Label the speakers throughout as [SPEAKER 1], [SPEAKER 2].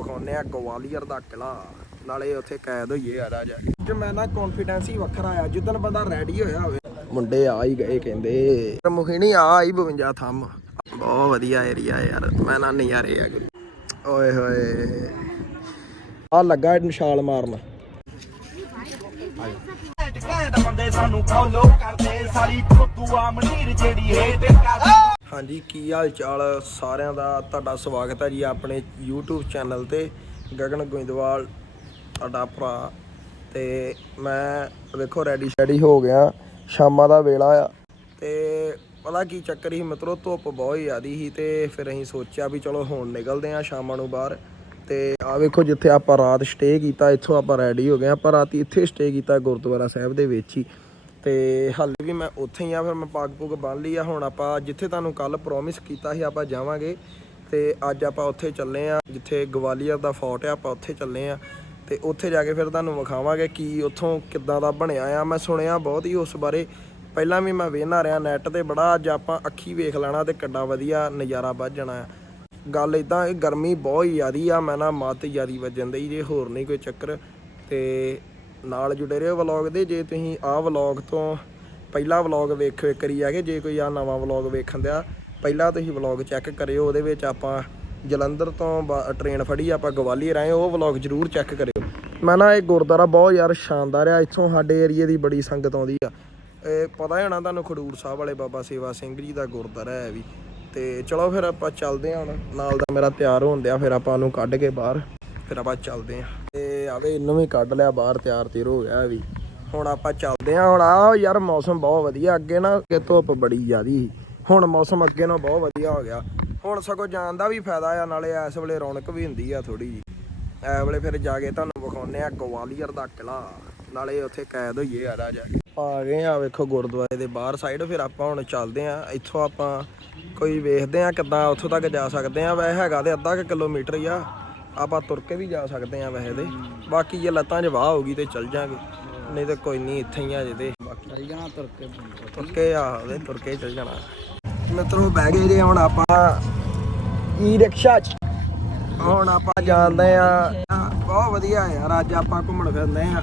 [SPEAKER 1] ਵਿਖਾਉਂਦੇ ਆ, ਗਵਾਲੀਅਰ ਦਾ ਕਿਲਾ ਨਾਲੇ ਉੱਥੇ ਕੈਦ ਹੋਈਏ ਆ ਰਾਜਾ। ਜੇ ਮੈਂ ਨਾ ਕੌਨਫੀਡੈਂਸ ਹੀ ਵੱਖਰਾ ਆ ਜਿੱਦਨ ਬੰਦਾ ਰੈਡੀ ਹੋਇਆ ਹੋਵੇ। ਮੁੰਡੇ ਆ ਹੀ ਗਏ ਕਹਿੰਦੇ ਮੁਖੀਣੀ ਆ ਹੀ 52 ਥੰਮ। ਬਹੁਤ ਵਧੀਆ ਏਰੀਆ ਯਾਰ, ਮੈਂ ਨਾ ਨਜ਼ਾਰੇ ਆ। ਓਏ ਹੋਏ। ਆ ਲੱਗਾ ਨਿਸ਼ਾਲ ਮਾਰਨ।
[SPEAKER 2] ਘੈਂਟ ਬੰਦੇ ਸਾਨੂੰ ਫੋਲੋ ਕਰਦੇ, ਸਾਰੀ ਫੁੱਦੂ ਆ ਮਨੀਰ ਜਿਹੜੀ ਹੇਟ ਕਰਦੀ
[SPEAKER 1] ਹਾਂਜੀ, ਕੀ ਹਾਲ ਚਾਲ ਸਾਰਿਆਂ ਦਾ? ਤੁਹਾਡਾ ਸਵਾਗਤ ਹੈ ਜੀ ਆਪਣੇ YouTube ਚੈਨਲ ਤੇ। ਗਗਨ ਗੋਇੰਦਵਾਲ, ਤੁਹਾਡਾ ਭਰਾ। ਤੇ ਮੈਂ ਵੇਖੋ ਰੈਡੀ ਸ਼ੈਡੀ ਹੋ ਗਿਆ। ਸ਼ਾਮਾਂ ਦਾ ਵੇਲਾ ਆ। ਤੇ ਪਤਾ ਕੀ ਚੱਕਰ ਸੀ ਮਿੱਤਰੋ, ਧੁੱਪ ਬਹੁਤ ਜ਼ਿਆਦੀ ਸੀ ਤੇ ਫਿਰ ਅਸੀਂ ਸੋਚਿਆ ਵੀ ਚਲੋ ਹੁਣ ਨਿਕਲਦੇ ਆ ਸ਼ਾਮਾਂ ਨੂੰ ਬਾਹਰ। ਤੇ ਆ ਵੇਖੋ, ਜਿੱਥੇ ਆਪਾਂ ਰਾਤ ਸਟੇ ਕੀਤਾ, ਇੱਥੋਂ ਆਪਾਂ ਰੈਡੀ ਹੋ ਗਏ ਆਪਾਂ ਰਾਤੀ ਇੱਥੇ ਸਟੇ ਕੀਤਾ ਗੁਰਦੁਆਰਾ ਸਾਹਿਬ ਦੇ ਵਿੱਚ ਹੀ। ਤੇ ਹਾਲੇ ਵੀ ਮੈਂ ਉੱਥੇ ਹੀ ਆ, ਫਿਰ ਮੈਂ ਪੱਗ ਪੁੱਗ ਬੰਨ ਲਈ ਆ। ਹੁਣ ਆਪਾਂ ਜਿੱਥੇ ਤੁਹਾਨੂੰ ਕੱਲ ਪ੍ਰੋਮਿਸ ਕੀਤਾ ਸੀ ਆਪਾਂ ਜਾਵਾਂਗੇ ਤੇ ਅੱਜ ਆਪਾਂ ਉੱਥੇ ਚੱਲੇ ਆ, ਜਿੱਥੇ ਗਵਾਲੀਅਰ ਦਾ ਫੋਰਟ ਆ, ਆਪਾਂ ਉੱਥੇ ਚੱਲੇ ਆ। ਤੇ ਉੱਥੇ ਜਾ ਕੇ ਫਿਰ ਤੁਹਾਨੂੰ ਵਿਖਾਵਾਂਗੇ ਕੀ ਉੱਥੋਂ ਕਿੱਦਾਂ ਦਾ ਬਣਿਆ ਆ। ਮੈਂ ਸੁਣਿਆ ਬਹੁਤ ਹੀ ਉਸ ਬਾਰੇ। ਪਹਿਲਾਂ ਵੀ ਮੈਂ ਵੇਖਣਾ ਰਿਹਾ ਨੈਟ ਤੇ ਬੜਾ, ਅੱਜ ਆਪਾਂ ਅੱਖੀ ਵੇਖ ਲੈਣਾ ਤੇ ਕਿੱਡਾ ਵਧੀਆ ਨਜ਼ਾਰਾ ਵੱਜ ਜਾਣਾ ਆ। ਗੱਲ ਇਦਾਂ ਇਹ ਗਰਮੀ ਬਹੁਤ ਹੀ ਜ਼ਿਆਦੀ ਆ, ਮੈਂ ਨਾ ਮੱਤ ਜ਼ਿਆਦੀ ਵੱਜਣ ਦੀ ਜੇ, ਹੋਰ ਨਹੀਂ ਕੋਈ ਚੱਕਰ। ਤੇ ਨਾਲ ਜੁੜੇ ਰਹੋ ਵਲੌਗ ਦੇ। ਜੇ ਤੁਸੀਂ ਆਹ ਵਲੌਗ ਤੋਂ ਪਹਿਲਾ ਵਲੌਗ ਵੇਖੋ ਇੱਕ ਵਾਰੀ ਆ ਜੇ ਕੋਈ ਆ ਨਵਾਂ ਵਲੌਗ ਵੇਖਣ ਦਿਆ, ਪਹਿਲਾਂ ਤੁਸੀਂ ਵਲੌਗ ਚੈੱਕ ਕਰਿਓ, ਉਹਦੇ ਵਿੱਚ ਆਪਾਂ ਜਲੰਧਰ ਤੋਂ ਟ੍ਰੇਨ ਫੜੀ, ਆਪਾਂ ਗਵਾਲੀਅਰ ਆਏ ਉਹ ਵਲੌਗ ਜਰੂਰ ਚੈੱਕ ਕਰਿਓ। ਮੈਂ ਨਾ ਇਹ ਗੁਰਦੁਆਰਾ ਬਹੁਤ ਯਾਰ ਸ਼ਾਨਦਾਰ ਆ, ਇੱਥੋਂ ਸਾਡੇ ਏਰੀਏ ਦੀ ਬੜੀ ਸੰਗਤ ਆਉਂਦੀ ਆ। ਇਹ ਪਤਾ ਹੀ ਹੋਣਾ ਤੁਹਾਨੂੰ ਖਡੂਰ ਸਾਹਿਬ ਵਾਲੇ ਬਾਬਾ ਸੇਵਾ ਸਿੰਘ ਜੀ ਦਾ ਗੁਰਦੁਆਰਾ ਹੈ ਵੀ। ਤੇ ਚਲੋ ਫਿਰ ਆਪਾਂ ਚੱਲਦੇ ਹਾਂ ਹੁਣ, ਨਾਲ ਦਾ ਮੇਰਾ ਤਿਆਰ ਹੋਣ ਦਿਆ, ਫਿਰ ਆਪਾਂ ਉਹਨੂੰ ਕੱਢ ਕੇ ਬਾਹਰ। ਫਿਰ ਆਪਾਂ ਚੱਲਦੇ ਹਾਂ। ਤੇ ਆਵੇ, ਇਹਨੂੰ ਵੀ ਕੱਢ ਲਿਆ, ਬਾਹਰ ਤਿਆਰ ਤਿਰ ਹੋ ਗਿਆ ਵੀ। ਹੁਣ ਆਪਾਂ ਚੱਲਦੇ ਹਾਂ। ਹੁਣ ਆ ਯਾਰ ਮੌਸਮ ਬਹੁਤ ਵਧੀਆ। ਅੱਗੇ ਨਾ ਅੱਗੇ ਧੁੱਪ ਬੜੀ ਜ਼ਿਆਦੀ ਸੀ। ਹੁਣ ਮੌਸਮ ਅੱਗੇ ਨਾਲ ਬਹੁਤ ਵਧੀਆ ਹੋ ਗਿਆ। ਹੁਣ ਸਗੋਂ ਜਾਣ ਦਾ ਵੀ ਫਾਇਦਾ ਆ। ਨਾਲੇ ਇਸ ਵੇਲੇ ਰੌਣਕ ਵੀ ਹੁੰਦੀ ਆ ਥੋੜੀ ਜੀ ਐ ਵੇਲੇ ਫਿਰ ਜਾ ਕੇ ਤੁਹਾਨੂੰ ਵਿਖਾਉਨੇ ਆ ਗਵਾਲੀਅਰ ਦਾ ਕਿਲਾ ਨਾਲੇ ਉੱਥੇ ਕੈਦ ਹੋਈਏ ਆ ਰਾਜਾ ਆ ਗਏ ਆ, ਵੇਖੋ ਗੁਰਦੁਆਰੇ ਦੇ ਬਾਹਰ ਸਾਈਡ ਫਿਰ ਆਪਾਂ ਹੁਣ ਚੱਲਦੇ ਆ ਇੱਥੋਂ ਆਪਾਂ ਕੋਈ ਵੇਖਦੇ ਆ ਕਿੱਦਾਂ ਉੱਥੋਂ ਤੱਕ ਜਾ ਸਕਦੇ ਆ ਵੈਸੇ ਹੈਗਾ ਤੇ ਅੱਧਾ ਕੁ ਕਿਲੋਮੀਟਰ ਹੀ ਆ। ਆਪਾਂ ਤੁਰ ਕੇ ਵੀ ਜਾ ਸਕਦੇ ਆ ਵੈਸੇ ਤੇ। ਬਾਕੀ ਜੇ ਲੱਤਾਂ 'ਚ ਵਾਹ ਹੋਗੀ ਤੇ ਚੱਲ ਜਾਾਂਗੇ। ਨਹੀਂ ਤੇ ਕੋਈ ਨਹੀਂ ਇੱਥੇ ਹੀ ਆ ਜੇ ਤੇ। ਬਾਕੀ
[SPEAKER 3] ਚੱਲ ਜਾਣਾ ਤੁਰ ਕੇ
[SPEAKER 1] ਤੁਰ ਕੇ ਆ ਉਹਦੇ ਤੁਰ ਕੇ ਚੱਲ ਜਾਣਾ। ਮਿੱਤਰੋ ਬਹਿ ਗਏ ਜੇ ਹੁਣ ਆਪਾਂ ਈ ਰਿਕਸ਼ਾ 'ਚ। ਹੁਣ ਆਪਾਂ ਜਾਂਦੇ ਆ ਬਹੁਤ ਵਧੀਆ ਯਾਰ ਅੱਜ ਆਪਾਂ ਘੁੰਮਣ ਫਿਰਦੇ ਆ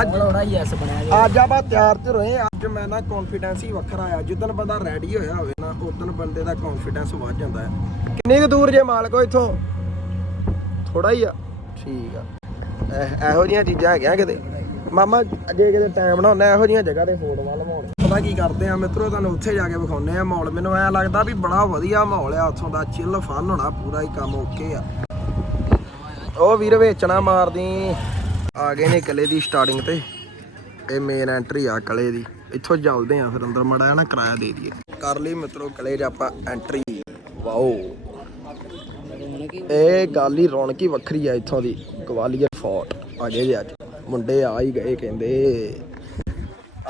[SPEAKER 1] ਅੱਜ
[SPEAKER 3] ਬੜਾ ਯੈਸ ਬਣਿਆ
[SPEAKER 1] ਅੱਜ ਆਪਾਂ ਤਿਆਰ ਤੇ ਹੋਏ ਅੱਜ ਮੈਂ ਨਾ ਕੌਨਫੀਡੈਂਸ ਹੀ ਵੱਖਰਾ ਆ। ਜਿੱਦਨ ਬੰਦਾ ਰੈਡੀ ਹੋਇਆ ਹੋਵੇ ਨਾ ਉਦੋਂ ਬੰਦੇ ਦਾ ਕੌਨਫੀਡੈਂਸ ਵੱਧ ਜਾਂਦਾ ਹੈ ਕਿੰਨੀ ਕੁ ਦੂਰ ਜੇ ਮਾਲਕੋ ਇੱਥੋਂ? ਥੋੜਾ ਹੀ ਆ। ਠੀਕ ਆ। ਇਹ- ਜਿਹੀਆਂ ਚੀਜ਼ਾਂ ਹੈਗੀਆਂ ਕਿਤੇ। ਮਾਮਾ ਜੇ ਕਿਤੇ ਟਾਈਮ ਨਾ ਹੁੰਦਾ ਇਹੋ ਜਿਹੀਆਂ ਜਗ੍ਹਾ ਤੇ ਫੋਟੋਆਂ ਲਵਾਉਣ ਪਤਾ ਕੀ ਕਰਦੇ ਆ ਮਿੱਤਰੋ ਤੁਹਾਨੂੰ ਉੱਥੇ ਜਾ ਕੇ ਵਿਖਾਉਨੇ ਆ ਮਾਹੌਲ। ਮੈਨੂੰ ਐ ਲੱਗਦਾ ਵੀ ਬੜਾ ਵਧੀਆ ਮਾਹੌਲ ਆ। ਉੱਥੋਂ ਦਾ ਚਿੱਲ ਫਨ ਹੋਣਾ ਪੂਰਾ ਹੀ ਕੰਮ ਓਕੇ ਆ। ਉਹ ਵੀਰ ਵੇਚਣਾ ਮਾਰਦੀ। ਆ ਗਏ ਨੇ ਕਿਲੇ ਦੀ ਸਟਾਰਟਿੰਗ ਤੇ। ਇਹ ਮੇਨ ਐਂਟਰੀ ਆ ਕਲੇ ਦੀ। ਇੱਥੋਂ ਚੱਲਦੇ ਆ ਫਿਰ ਅੰਦਰ। ਮੜਾ ਨਾ ਕਿਰਾਇਆ ਦੇ ਦਈਏ। ਕਰ ਲਈ ਮਿੱਤਰੋ ਕਲੇ 'ਚ ਆਪਾਂ ਐਂਟਰੀ ਵਾਓ। ਇਹ ਗੱਲ ਹੀ ਰੌਣਕ ਹੀ ਵੱਖਰੀ ਆ ਇੱਥੋਂ ਦੀ। ਗਵਾਲੀਅਰ ਫੋਰਟ ਆ ਗਏ ਜੀ ਅੱਜ। ਮੁੰਡੇ ਆ ਹੀ ਗਏ ਕਹਿੰਦੇ।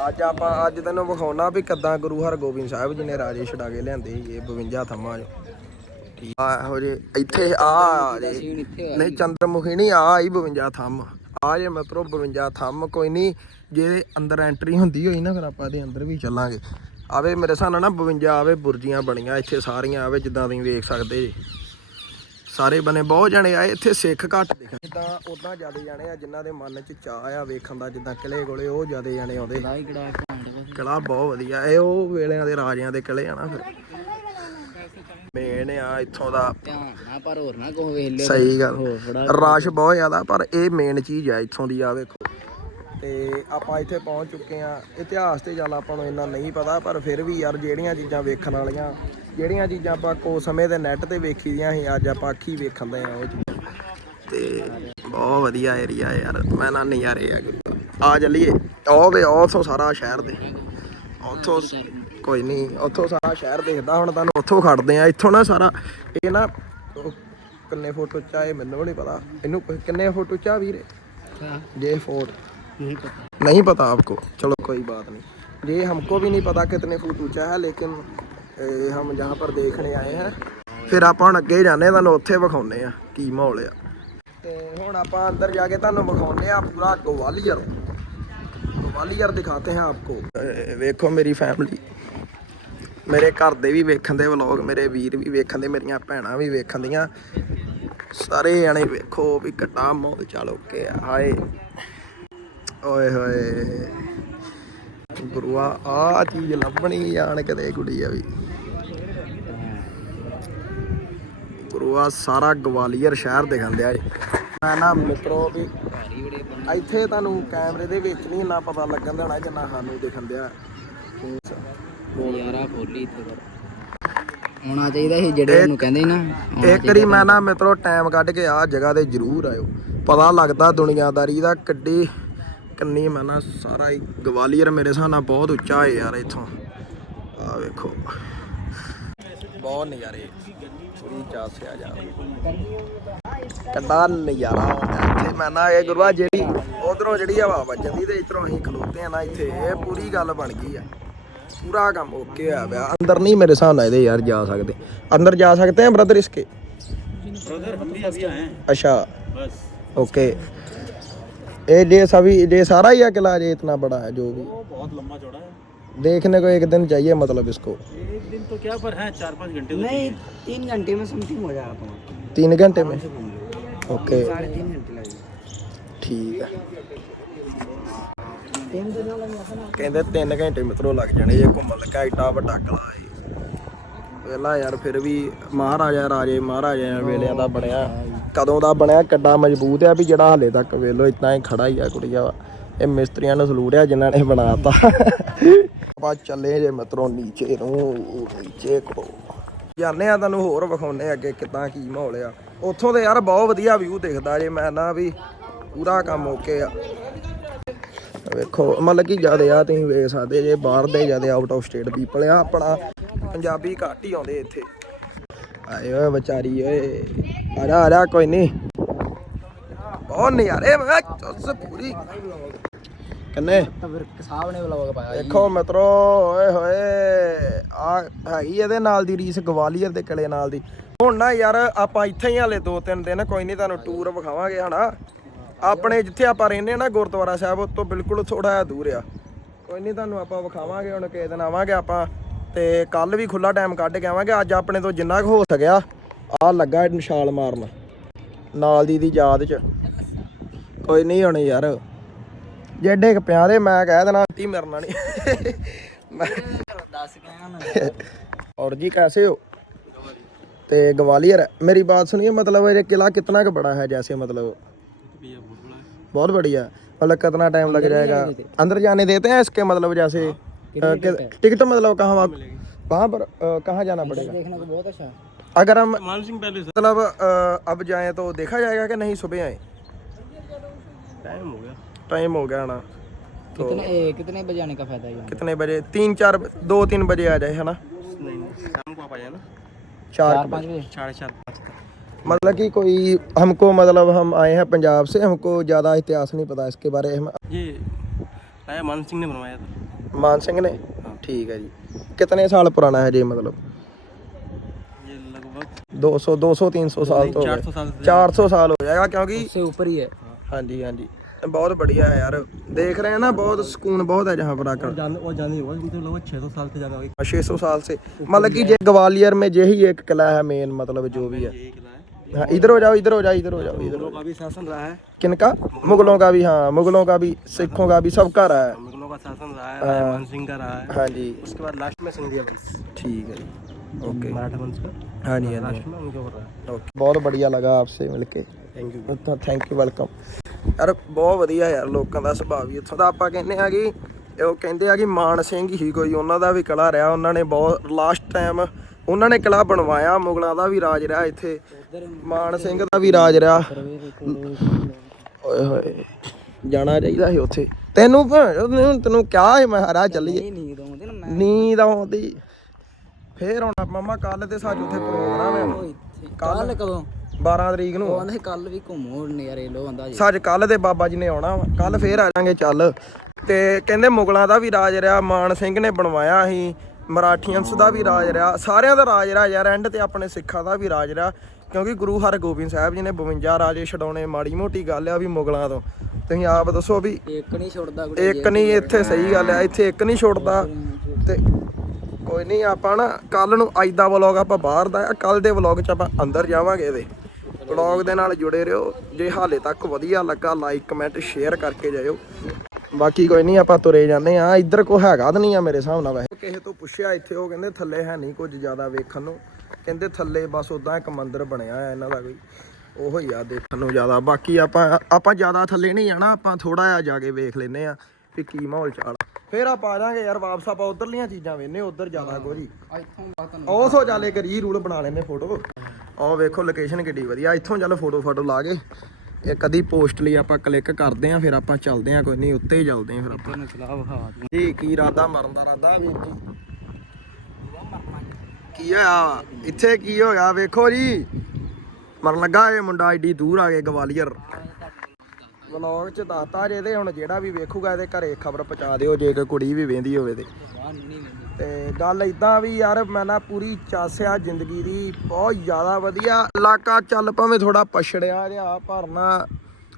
[SPEAKER 1] ਅੱਜ ਆਪਾਂ ਅੱਜ ਤੈਨੂੰ ਵਿਖਾਉਣਾ ਵੀ ਕਿੱਦਾਂ ਗੁਰੂ ਹਰਗੋਬਿੰਦ ਸਾਹਿਬ ਜੀ ਨੇ ਰਾਜੇ ਛਡਾ ਕੇ ਲਿਆਂਦੇ ਸੀ ਇਹ 52 ਥੰਮਾਂ 'ਚ। ਆ ਇਹੋ ਜੇ ਇੱਥੇ ਆ ਜੇ। ਨਹੀਂ ਚੰਦਰਮੁਖੀ ਨਹੀਂ ਆ ਹੀ 52 ਥੰਮ ਆ ਜੇ ਮਿੱਤਰੋ 52 ਥੰਮ ਕੋਈ ਨਹੀਂ। ਜੇ ਅੰਦਰ ਐਂਟਰੀ ਹੁੰਦੀ ਹੋਈ ਨਾ ਫਿਰ ਆਪਾਂ ਇਹਦੇ ਅੰਦਰ ਵੀ ਚੱਲਾਂਗੇ। ਆਵੇ ਮੇਰੇ ਸਾਹਮਣੇ ਨਾ 52 ਆਵੇ ਬੁਰਜੀਆਂ ਬਣੀਆਂ ਇੱਥੇ ਸਾਰੀਆਂ ਆਵੇ ਜਿੱਦਾਂ ਤੁਸੀਂ ਵੇਖ ਸਕਦੇ ਜੀ। ਸਾਰੇ ਬਨੇ ਬਹੁਤ ਜਣੇ ਆਏ, ਇੱਥੇ ਸਿੱਖ ਘੱਟ ਦਿਖਣ। ਜਿੱਦਾਂ ਉਦਾਂ ਜ਼ਿਆਦਾ ਜਾਣੇ ਆ ਜਿਨ੍ਹਾਂ ਦੇ ਮਨ 'ਚ ਚਾਹ ਆ ਵੇਖਣ ਦਾ, ਜਿੱਦਾਂ ਕਿਲੇ ਕੋਲੇ ਉਹ ਜ਼ਿਆਦਾ ਜਾਣੇ ਆਉਂਦੇ ਕਿਲਾ ਬਹੁਤ ਵਧੀਆ, ਇਹ ਉਹ ਵੇਲਿਆਂ ਦੇ ਰਾਜਿਆਂ ਦੇ ਕਿਲੇ ਆ ਨਾ ਫਿਰ। ਮੇਨ ਆ ਇੱਥੋਂ ਦਾ।
[SPEAKER 3] ਪਰ ਹੋਰ ਨਾ ਕੋ ਵੇਖ
[SPEAKER 1] ਸਹੀ ਗੱਲ। ਰਸ਼ ਬਹੁਤ ਜ਼ਿਆਦਾ, ਪਰ ਇਹ ਮੇਨ ਚੀਜ਼ ਆ ਇੱਥੋਂ ਦੀ ਆ ਵੇਖੋ। ਤੇ ਆਪਾਂ ਇੱਥੇ ਪਹੁੰਚ ਚੁੱਕੇ ਆ। ਇਤਿਹਾਸ ਤੇ ਚੱਲ ਆਪਾਂ ਨੂੰ ਇੰਨਾ ਨਹੀਂ ਪਤਾ, ਪਰ ਫਿਰ ਵੀ ਯਾਰ ਜਿਹੜੀਆਂ ਚੀਜ਼ਾਂ ਵੇਖਣ ਵਾਲੀਆਂ ਜਿਹੜੀਆਂ ਚੀਜ਼ਾਂ ਆਪਾਂ ਕੋ ਸਮੇਂ ਦੇ ਨੈਟ ਤੇ ਵੇਖੀ ਦੀਆਂ ਸੀ ਅੱਜ ਆਪਾਂ ਅੱਖੀ ਵੇਖਣ ਦੇ ਆ ਉਹ ਚੀਜ਼ਾਂ ਤੇ ਬਹੁਤ ਵਧੀਆ ਏਰੀਆ ਯਾਰ ਮੈਂ ਨਾ ਨਜ਼ਾਰੇ ਆ ਗੁਰੂ ਆ ਚੱਲੀਏ ਉਹ ਵੇ ਉਥੋਂ ਸਾਰਾ ਸ਼ਹਿਰ ਦੇ ਉਥੋਂ ਕੋਈ ਨਹੀਂ ਉਥੋਂ ਸਾਰਾ ਸ਼ਹਿਰ ਦੇਖਦਾ ਹੁਣ ਤੁਹਾਨੂੰ ਉਥੋਂ ਖੜਦੇ ਆ ਇੱਥੋਂ ਨਾ ਸਾਰਾ ਇਹ ਨਾ ਉਹ ਕਿੰਨੇ ਫੋਟੋ ਚਾ ਇਹ ਮੈਨੂੰ ਨਹੀਂ ਪਤਾ ਇਹਨੂੰ ਕਿੰਨੇ ਫੋਟੋ ਚਾ ਵੀਰੇ
[SPEAKER 3] ਹਾਂ
[SPEAKER 1] ये फोर्ट
[SPEAKER 3] ਨਹੀਂ ਪਤਾ
[SPEAKER 1] नहीं पता आपको चलो कोई बात नहीं ये हमको भी नहीं पता कितने फुट ऊंचा है लेकिन ਇਹ ਹਮ ਜਹਾਂ ਪਰ ਦੇਖਣੇ ਆਏ ਹਾਂ। ਫਿਰ ਆਪਾਂ ਹੁਣ ਅੱਗੇ ਜਾਂਦੇ ਤੁਹਾਨੂੰ ਉੱਥੇ ਵਿਖਾਉਨੇ ਆ ਕੀ ਮਾਹੌਲ ਆ। ਤੇ ਹੁਣ ਆਪਾਂ ਅੰਦਰ ਜਾ ਕੇ ਤੁਹਾਨੂੰ ਵਿਖਾਉਨੇ ਆ ਪੂਰਾ ਗਵਾਲੀਅਰ। ਗਵਾਲੀਅਰ ਦਿਖਾਤੇ ਹਾਂ ਆਪਕੋ। ਵੇਖੋ ਮੇਰੀ ਫੈਮਿਲੀ ਮੇਰੇ ਘਰ ਦੇ ਵੀ ਵੇਖਣ ਦੇ ਵਲੌਗ ਮੇਰੇ ਵੀਰ ਵੀ ਵੇਖਣ ਦੇ, ਮੇਰੀਆਂ ਭੈਣਾਂ ਵੀ ਵੇਖਣ ਦੀਆਂ। ਸਾਰੇ ਜਾਣੇ ਵੇਖੋ ਵੀ ਕਿੱਡਾ ਮਾਹੌਲ ਚੱਲ ਓਕੇ ਆ, ਹਾਏ। ਓਏ ਹੋਏ। ਗੁਰੂਆ ਆ ਚੀਜ਼ ਲੱਭਣੀ ਆਣ ਕਦੇ ਕੁੜੀ ਆ ਵੀ। ਗੁਰੂਆ ਸਾਰਾ ਗਵਾਲੀਅਰ ਸ਼ਹਿਰ ਦਿਖਣ ਦਿਆ ਜੀ। ਮੈਂ ਨਾ ਮਿੱਤਰੋ ਵੀ ਇੱਥੇ ਤੁਹਾਨੂੰ ਕੈਮਰੇ ਦੇ ਵਿੱਚ ਨਹੀਂ ਇੰਨਾ ਪਤਾ ਲੱਗਣ ਦੇਣਾ ਜਿੰਨਾ ਸਾਨੂੰ ਦਿਖਣ ਦਿਆ
[SPEAKER 3] ਯਾਰਾ ਬੋਲੀ ਇੱਥੇ ਕਰ ਹੋਣਾ ਚਾਹੀਦਾ ਸੀ ਜਿਹੜੇ ਉਹਨੂੰ ਕਹਿੰਦੇ ਨਾ
[SPEAKER 1] ਇੱਕ ਵਾਰੀ ਮੈਂ ਨਾ ਮਿੱਤਰੋ ਟਾਈਮ ਕੱਢ ਕੇ ਆ ਜਗ੍ਹਾ ਤੇ ਜ਼ਰੂਰ ਆਇਓ। ਪਤਾ ਲੱਗਦਾ ਦੁਨੀਆਦਾਰੀ ਦਾ ਕਿੱਡੀ ਕਿੰਨੀ ਮੈਂ ਨਾ ਸਾਰਾ ਹੀ ਗਵਾਲੀਅਰ ਮੇਰੇ ਹਿਸਾਬ ਨਾਲ ਬਹੁਤ ਉੱਚਾ ਹੈ ਯਾਰ ਇੱਥੋਂ। ਆ ਵੇਖੋ। ਬਹੁਤ ਨਜ਼ਾਰੇ ਪੂਰੀ ਚਾਸ ਆ ਜਾ ਕੱਡਾ ਨਜ਼ਾਰਾ ਆਉਂਦਾ ਇੱਥੇ ਮੈਂ ਨਾ ਇਹ ਗੁਰੂਆ ਜਿਹੜੀ ਉਧਰੋਂ ਜਿਹੜੀ ਹਵਾ ਵੱਜਦੀ ਤੇ ਇਧਰੋਂ ਅਸੀਂ ਖਲੋਤੇ ਆ ਨਾ ਇੱਥੇ ਇਹ ਪੂਰੀ ਗੱਲ ਬਣ ਗਈ ਆ ਪੂਰਾ ਕੰਮ ਓਕੇ ਆ ਪਿਆ ਅੰਦਰ ਨਹੀਂ ਮੇਰੇ ਹਿਸਾਬ ਨਾਲ ਇਹਦੇ ਯਾਰ ਜਾ ਸਕਦੇ ਅੰਦਰ ਜਾ सकते हैं ब्रदर इसके
[SPEAKER 4] ब्रदर हम भी अभी आए हैं
[SPEAKER 1] अच्छा
[SPEAKER 4] बस
[SPEAKER 1] ओके ये ये सभी ये सारा ही अकेला ये इतना बड़ा है जो भी
[SPEAKER 4] वो बहुत लंबा चौड़ा है
[SPEAKER 1] देखने को एक दिन चाहिए मतलब इसको
[SPEAKER 4] एक दिन तो क्या पर है चार पाँच घंटे तो
[SPEAKER 3] नहीं तीन घंटे में समथिंग हो जाएगा तुम्हारा
[SPEAKER 1] तीन घंटे में ओके
[SPEAKER 3] साढ़े तीन घंटे लगेंगे
[SPEAKER 1] ठीक है
[SPEAKER 3] तीन दिन लगेगा ना
[SPEAKER 1] ਕਹਿੰਦੇ 3 ਘੰਟੇ ਮਿੱਤਰੋ ਲੱਗ ਜਾਣੇ ਇਹ ਘੁੰਮਣ ਲੱਗਾ ਏਡਾ ਵੱਡਾ ਕਿਲਾ ਹੈ ਵੇਲਾ ਯਾਰ ਫਿਰ ਵੀ ਮਹਾਰਾਜਾ ਰਾਜੇ ਮਹਾਰਾਜਿਆਂ ਵੇਲਿਆਂ ਦਾ ਬਣਿਆ ਕਦੋਂ ਦਾ ਬਣਿਆ ਕਿੱਡਾ ਮਜ਼ਬੂਤ ਆ ਵੀ ਜਿਹੜਾ ਹਲੇ ਤੱਕ ਵੇਲੋ ਇਤਨਾ ਹੀ ਖੜਾ ਹੀ ਆ ਕੁੜੀਆ ਵਾ ਇਹ ਮਿਸਤਰੀਆਂ ਨੂੰ ਸਲੂਟ ਆ ਜਿਨ੍ਹਾਂ ਨੇ ਬਣਾਤਾ। ਆਪਾਂ ਚੱਲੇ ਜੇ ਮਿੱਤਰੋ ਨੀਚੇ ਨੂੰ, ਨੀਚੇ ਕੋ ਜਾਂਦੇ ਆ ਤੁਹਾਨੂੰ ਹੋਰ ਵਿਖਾਉਨੇ ਅੱਗੇ ਕਿਦਾਂ ਕੀ ਮਾਹੌਲ ਆ। ਉੱਥੋਂ ਤੇ ਯਾਰ ਬਹੁਤ ਵਧੀਆ ਵਿਊ ਦਿਖਦਾ ਜੇ ਮੈਂ ਨਾ ਵੀ, ਪੂਰਾ ਕੰਮ ਓਕੇ ਆ। ਵੇਖੋ, ਮਤਲਬ ਕਿ ਜਿਆਦੇ ਆ ਤੁਸੀਂ ਵੇਖ ਸਕਦੇ ਜੇ, ਬਾਹਰ ਦੇ ਜਿਆਦੇ ਆਊਟ ਆਫ ਸਟੇਟ ਪੀਪਲ ਆ, ਆਪਣਾ ਪੰਜਾਬੀ ਘੱਟ ਹੀ ਆਉਂਦੇ ਇੱਥੇ। ਆਏ ਓਏ ਵਿਚਾਰੀ ਓਏ, ਆ ਜਾ, ਆ ਕੋਈ ਨਹੀਂ ਉਹ ਨਜ਼ਾਰੇ ਵੇ ਚੁੱਸ ਪੂਰੀ। ਕੰਨੇ?
[SPEAKER 3] ਸਾਹਿਬ ਨੇ ਵਲੌਗ ਪਾਇਆ
[SPEAKER 1] ਦੇਖੋ ਮਿੱਤਰੋ ਓਏ ਹੋਏ ਆ ਹੈਗੀ ਇਹਦੇ ਨਾਲ ਦੀ ਰੀਸ ਗਵਾਲੀਅਰ ਦੇ ਕਲੇ ਨਾਲ ਦੀ। ਹੁਣ ਨਾ ਯਾਰ ਆਪਾਂ ਇੱਥੇ ਹੀ ਹਾਲੇ 2-3 ਦਿਨ ਕੋਈ ਨਹੀਂ ਤੁਹਾਨੂੰ ਟੂਰ ਵਿਖਾਵਾਂਗੇ ਹਨਾ? ਆਪਣੇ ਜਿੱਥੇ ਆਪਾਂ ਰਹਿੰਦੇ ਨਾ ਗੁਰਦੁਆਰਾ ਸਾਹਿਬ ਉਸ ਤੋਂ ਬਿਲਕੁਲ ਥੋੜਾ ਜਿਹਾ ਦੂਰ ਆ। ਕੋਈ ਨਹੀਂ ਤੁਹਾਨੂੰ ਆਪਾਂ ਵਿਖਾਵਾਂਗੇ ਹੁਣ ਕਿਸੇ ਦਿਨ ਆਵਾਂਗੇ ਆਪਾਂ। ਤੇ ਕੱਲ ਵੀ ਖੁੱਲਾ ਟਾਈਮ ਕੱਢ ਕੇ ਆਵਾਂਗੇ ਅੱਜ ਆਪਣੇ ਤੋਂ ਜਿੰਨਾ ਕੁ ਹੋ ਸਕਿਆ ਆ ਲੱਗਾ ਨਿਸ਼ਾਨ ਮਾਰਨ ਨਾਲ ਦੀ ਦੀ ਯਾਦ 'ਚ। ਕੋਈ ਨਹੀਂ ਹੁਣ ਯਾਰ ਜਿਹੜੇ ਕ ਪਿਆਰੇ ਮੈਂ ਕਹਿ ਦੇਣਾ ਤੀ ਮਰਨਾ ਨਹੀਂ ਮੈਂ
[SPEAKER 3] दस क्या ना
[SPEAKER 1] और जी कैसे हो ते ग्वालियर मेरी बात सुनिए मतलब ये किला कितना का बड़ा है जैसे मतलब बहुत बढ़िया है मतलब कितना टाइम लग जाएगा अंदर जाने देते हैं इसके मतलब जैसे अ, कि- टिकट मतलब कहाँ वहाँ वहाँ पर अ, कहाँ जाना पड़ेगा
[SPEAKER 3] देखने को बहुत अच्छा है
[SPEAKER 1] अगर हम
[SPEAKER 4] मान सिंह पहले से
[SPEAKER 1] मतलब अ, अब जाएं तो देखा जाएगा कि नहीं सुबह आए
[SPEAKER 4] टाइम हो गया
[SPEAKER 1] टाइम हो गया ना तो
[SPEAKER 3] कितने ए, कितने बजे आने का फ़ायदा है
[SPEAKER 1] कितने बजे तीन चार दो तीन बजे आ जाए है ना
[SPEAKER 4] नहीं शाम को आप आ जाए ना
[SPEAKER 1] चार
[SPEAKER 3] पाँच बजे
[SPEAKER 4] साढ़े चार पाँच
[SPEAKER 1] मतलब कि कोई हमको मतलब हम आए हैं पंजाब से हमको ज़्यादा इतिहास नहीं पता इसके बारे में
[SPEAKER 4] ये राजा मान सिंह ने बनवाया था
[SPEAKER 1] मान सिंह ने ठीक है जी कितने साल पुराना है जी मतलब
[SPEAKER 4] ये लगभग
[SPEAKER 1] 200 200 300 साल तो हो
[SPEAKER 4] चार। सौ साल
[SPEAKER 1] 400 साल हो जाएगा क्योंकि
[SPEAKER 3] उससे ऊपर ही है
[SPEAKER 1] हाँ जी हाँ जी बहुत बढ़िया है यार। देख रहे हैं ना बहुत सुकून बहुत है जहाँ पर आकर।
[SPEAKER 4] जान, सौ साल से
[SPEAKER 1] हाँ, मतलब की ग्वालियर में यही एक किला है मेन मतलब जो भी है।
[SPEAKER 4] हाँ
[SPEAKER 1] इधर हो जाओ इधर हो जाओ इधर हो जाओ इधर
[SPEAKER 4] का भी शासन रहा है।
[SPEAKER 1] किनका? मुगलों का भी हाँ मुगलों का भी सिखों का भी सबका रहा है।
[SPEAKER 4] मुगलों का शासन रहा है हाँ। मान सिंह का रहा है।
[SPEAKER 1] हाँ जी।
[SPEAKER 4] उसके बाद लास्ट में सिंधिया
[SPEAKER 1] ठीक है ओके। हाँ जी
[SPEAKER 4] लास्ट हाँ
[SPEAKER 1] जी। ओके। बहुत बढ़िया लगा आपसे
[SPEAKER 4] मिलके। Thank
[SPEAKER 1] you thank you welcome ਯਾਰ ਬਹੁਤ ਵਧੀਆ ਯਾਰ ਲੋਕਾਂ ਦਾ ਸੁਭਾਅ ਵੀ। ਇੱਥੋਂ ਦਾ ਆਪਾਂ ਕਹਿੰਦੇ ਆ ਉਹ ਕਹਿੰਦੇ ਆ ਕਿ ਮਾਨ ਸਿੰਘ ਹੀ ਕੋਈ ਉਹਨਾਂ ਦਾ ਵੀ ਕਲਾ ਰਿਹਾ। ਉਹਨਾਂ ਨੇ ਬਹੁਤ ਲਾਸਟ ਟਾਈਮ ਉਹਨਾਂ ਨੇ ਕਿਲਾ ਬਣਵਾਇਆ ਮੁਗਲਾਂ ਦਾ ਵੀ ਰਾਜ ਰਿਹਾ ਇੱਥੇ। ਮਾਨ ਸਿੰਘ ਦਾ ਵੀ ਰਾਜ ਰਿਹਾ। ਓਏ ਹੋਏ ਜਾਣਾ ਚਾਹੀਦਾ ਸੀ ਉੱਥੇ। ਤੈਨੂੰ ਤੈਨੂੰ ਕਿਹਾ ਸੀ ਮੈਂ ਹਰਾ ਚੱਲੀਏ। ਨੀਂਦ ਆਉਂਦੀ ਫੇਰ ਹੁਣ ਮਾਮਾ ਕੱਲ ਤੇ ਸਾਡੇ ਉੱਥੇ ਪ੍ਰੋਗਰਾਮ ਹੈ
[SPEAKER 3] ਕੱਲ ਕਦੋਂ?
[SPEAKER 1] 12 ਤਰੀਕ ਨੂੰ।
[SPEAKER 3] ਉਹ ਆਂਦੇ ਕੱਲ ਵੀ ਘੁੰਮੋ ਨਜ਼ਾਰੇ ਲੋ ਆਂਦਾ ਜੀ।
[SPEAKER 1] ਸੱਚ ਕੱਲ ਦੇ ਬਾਬਾ ਜੀ ਨੇ ਆਉਣਾ ਕੱਲ ਫੇਰ ਆ ਜਾਾਂਗੇ ਚੱਲ। ਤੇ ਕਹਿੰਦੇ ਮੁਗਲਾਂ ਦਾ ਵੀ ਰਾਜ ਰਿਹਾ ਮਾਨ ਸਿੰਘ ਨੇ ਬਣਵਾਇਆ ਸੀ। ਮਰਾਠੀਅਨਸ ਦਾ ਵੀ ਰਾਜ ਰਿਹਾ। ਸਾਰਿਆਂ ਦਾ ਰਾਜ ਰਿਹਾ ਯਾਰ ਐਂਡ ਤੇ ਆਪਣੇ ਸਿੱਖਾਂ ਦਾ ਵੀ ਰਾਜ ਰਿਹਾ। ਕਿਉਂਕਿ ਗੁਰੂ ਹਰਗੋਬਿੰਦ ਸਾਹਿਬ ਜੀ ਨੇ 52 ਰਾਜੇ ਛਡਾਉਣੇ ਮਾੜੀ ਮੋਟੀ ਗੱਲ ਆ ਵੀ ਮੁਗਲਾਂ ਤੋਂ। ਤੁਸੀਂ ਆਪ ਦੱਸੋ ਵੀ
[SPEAKER 3] ਇੱਕ ਨਹੀਂ ਛੁੱਟਦਾ
[SPEAKER 1] ਇੱਕ ਨਹੀਂ ਇੱਥੇ ਸਹੀ ਗੱਲ ਆ ਇੱਥੇ ਇੱਕ ਨਹੀਂ ਛੁੱਟਦਾ। ਤੇ ਕੋਈ ਨਹੀਂ ਆਪਾਂ ਨਾ ਕੱਲ ਨੂੰ ਅੱਜ ਦਾ ਵਲੌਗ ਆਪਾਂ ਬਾਹਰ ਦਾ ਕੱਲ ਦੇ ਵਲੌਗ 'ਚ ਆਪਾਂ ਅੰਦਰ ਜਾਵਾਂਗੇ ਇਹਦੇ। ਵਲੌਗ ਦੇ ਨਾਲ ਜੁੜੇ ਰਹੋ। ਜੇ ਹਾਲੇ ਤੱਕ ਵਧੀਆ ਲੱਗਾ ਲਾਈਕ ਕਮੈਂਟ ਸ਼ੇਅਰ ਕਰਕੇ ਜਾਇਓ। ਬਾਕੀ ਕੋਈ ਨਹੀਂ, ਆਪਾਂ ਤੁਰੇ ਜਾਂਦੇ ਆ ਇੱਧਰ ਕੋ ਹੈਗਾ ਤਾਂ ਨਹੀਂ ਆ ਮੇਰੇ ਹਿਸਾਬ ਨਾਲ ਵੈਸੇ। ਕਿਸੇ ਤੋਂ ਪੁੱਛਿਆ ਇੱਥੇ, ਉਹ ਕਹਿੰਦੇ ਥੱਲੇ ਹੈ ਨਹੀਂ ਕੁਝ ਜ਼ਿਆਦਾ ਵੇਖਣ ਨੂੰ। ਕਹਿੰਦੇ ਥੱਲੇ ਬਸ ਉਦਾਂ ਇੱਕ ਮੰਦਿਰ ਬਣਿਆ ਆ ਇਹਨਾਂ ਦਾ ਕੋਈ। ਉਹੋ ਹੀ ਆ ਦੇਖਣ ਨੂੰ ਜ਼ਿਆਦਾ। ਬਾਕੀ ਆਪਾਂ ਆਪਾਂ ਜ਼ਿਆਦਾ ਥੱਲੇ ਨਹੀਂ ਜਾਣਾ, ਆਪਾਂ ਥੋੜਾ ਜਿਹਾ ਜਾ ਕੇ ਵੇਖ ਲੈਨੇ ਆ ਵੀ ਕੀ ਮਾਹੌਲ ਚਾਲ ਫਿਰ ਆ ਜਾਾਂਗੇ ਯਾਰ ਵਾਪਸ ਆਪਾਂ ਉਧਰਲੀਆਂ ਚੀਜ਼ਾਂ ਵੇਨੇ ਉਧਰ ਜ਼ਿਆਦਾ ਕੁਝ ਹੀ
[SPEAKER 3] ਇੱਥੋਂ ਬਾਤ
[SPEAKER 1] ਉਹ ਸੋ ਚੱਲ ਇੱਕ ਰੀ ਰੂਲ ਬਣਾ ਲੈਨੇ ਫੋਟੋ ਆਹ ਵੇਖੋ ਲੋਕੇਸ਼ਨ ਕਿੱਡੀ ਵਧੀਆ। ਇੱਥੋਂ ਚੱਲ ਫੋਟੋ ਫੋਟੋ ਲਾ ਕੇ ਇਹ ਕਦੀ ਪੋਸਟ ਲਈ ਆਪਾਂ ਕਲਿੱਕ ਕਰਦੇ ਆਂ ਫਿਰ ਆਪਾਂ ਚੱਲਦੇ ਆਂ ਕੋਈ ਨਹੀਂ ਉੱਤੇ ਹੀ ਚੱਲਦੇ ਆਂ ਫਿਰ ਆਪਾਂ।
[SPEAKER 3] ਨੂੰ ਚਲਾ ਵਿਖਾ
[SPEAKER 1] ਜੀ ਕੀ ਇਰਾਦਾ ਮਰਨ ਦਾ ਇਰਾਦਾ ਵੀਰ ਜੀ? ਕੀ ਹੋਇਆ? ਇੱਥੇ ਕੀ ਹੋ ਗਿਆ ਵੇਖੋ ਜੀ। ਮਰਨ ਲੱਗਾ ਇਹ ਮੁੰਡਾ ਏਡੀ ਦੂਰ ਆ ਕੇ ਗਵਾਲੀਅਰ। ਵਲੌਗ ਚ ਦੱਸਤਾ ਜੇ ਤੇ ਹੁਣ ਜਿਹੜਾ ਵੀ ਵੇਖੂਗਾ ਇਹਦੇ ਘਰੇ ਖਬਰ ਪਹੁੰਚਾ ਦਿਓ ਜੇ ਕੋਈ ਕੁੜੀ ਵੀ ਵੇਂਦੀ ਹੋਵੇ ਤੇ। ਤੇ ਗੱਲ ਇਦਾਂ ਵੀ ਯਾਰ ਮੈਂ ਨਾ ਪੂਰੀ ਚਾਸਿਆ ਜ਼ਿੰਦਗੀ ਦੀ ਬਹੁਤ ਜ਼ਿਆਦਾ ਵਧੀਆ। ਇਲਾਕਾ ਚੱਲ ਭਾਵੇਂ ਥੋੜਾ ਪਛੜਿਆ ਜਿਹਾ ਪਰ ਨਾ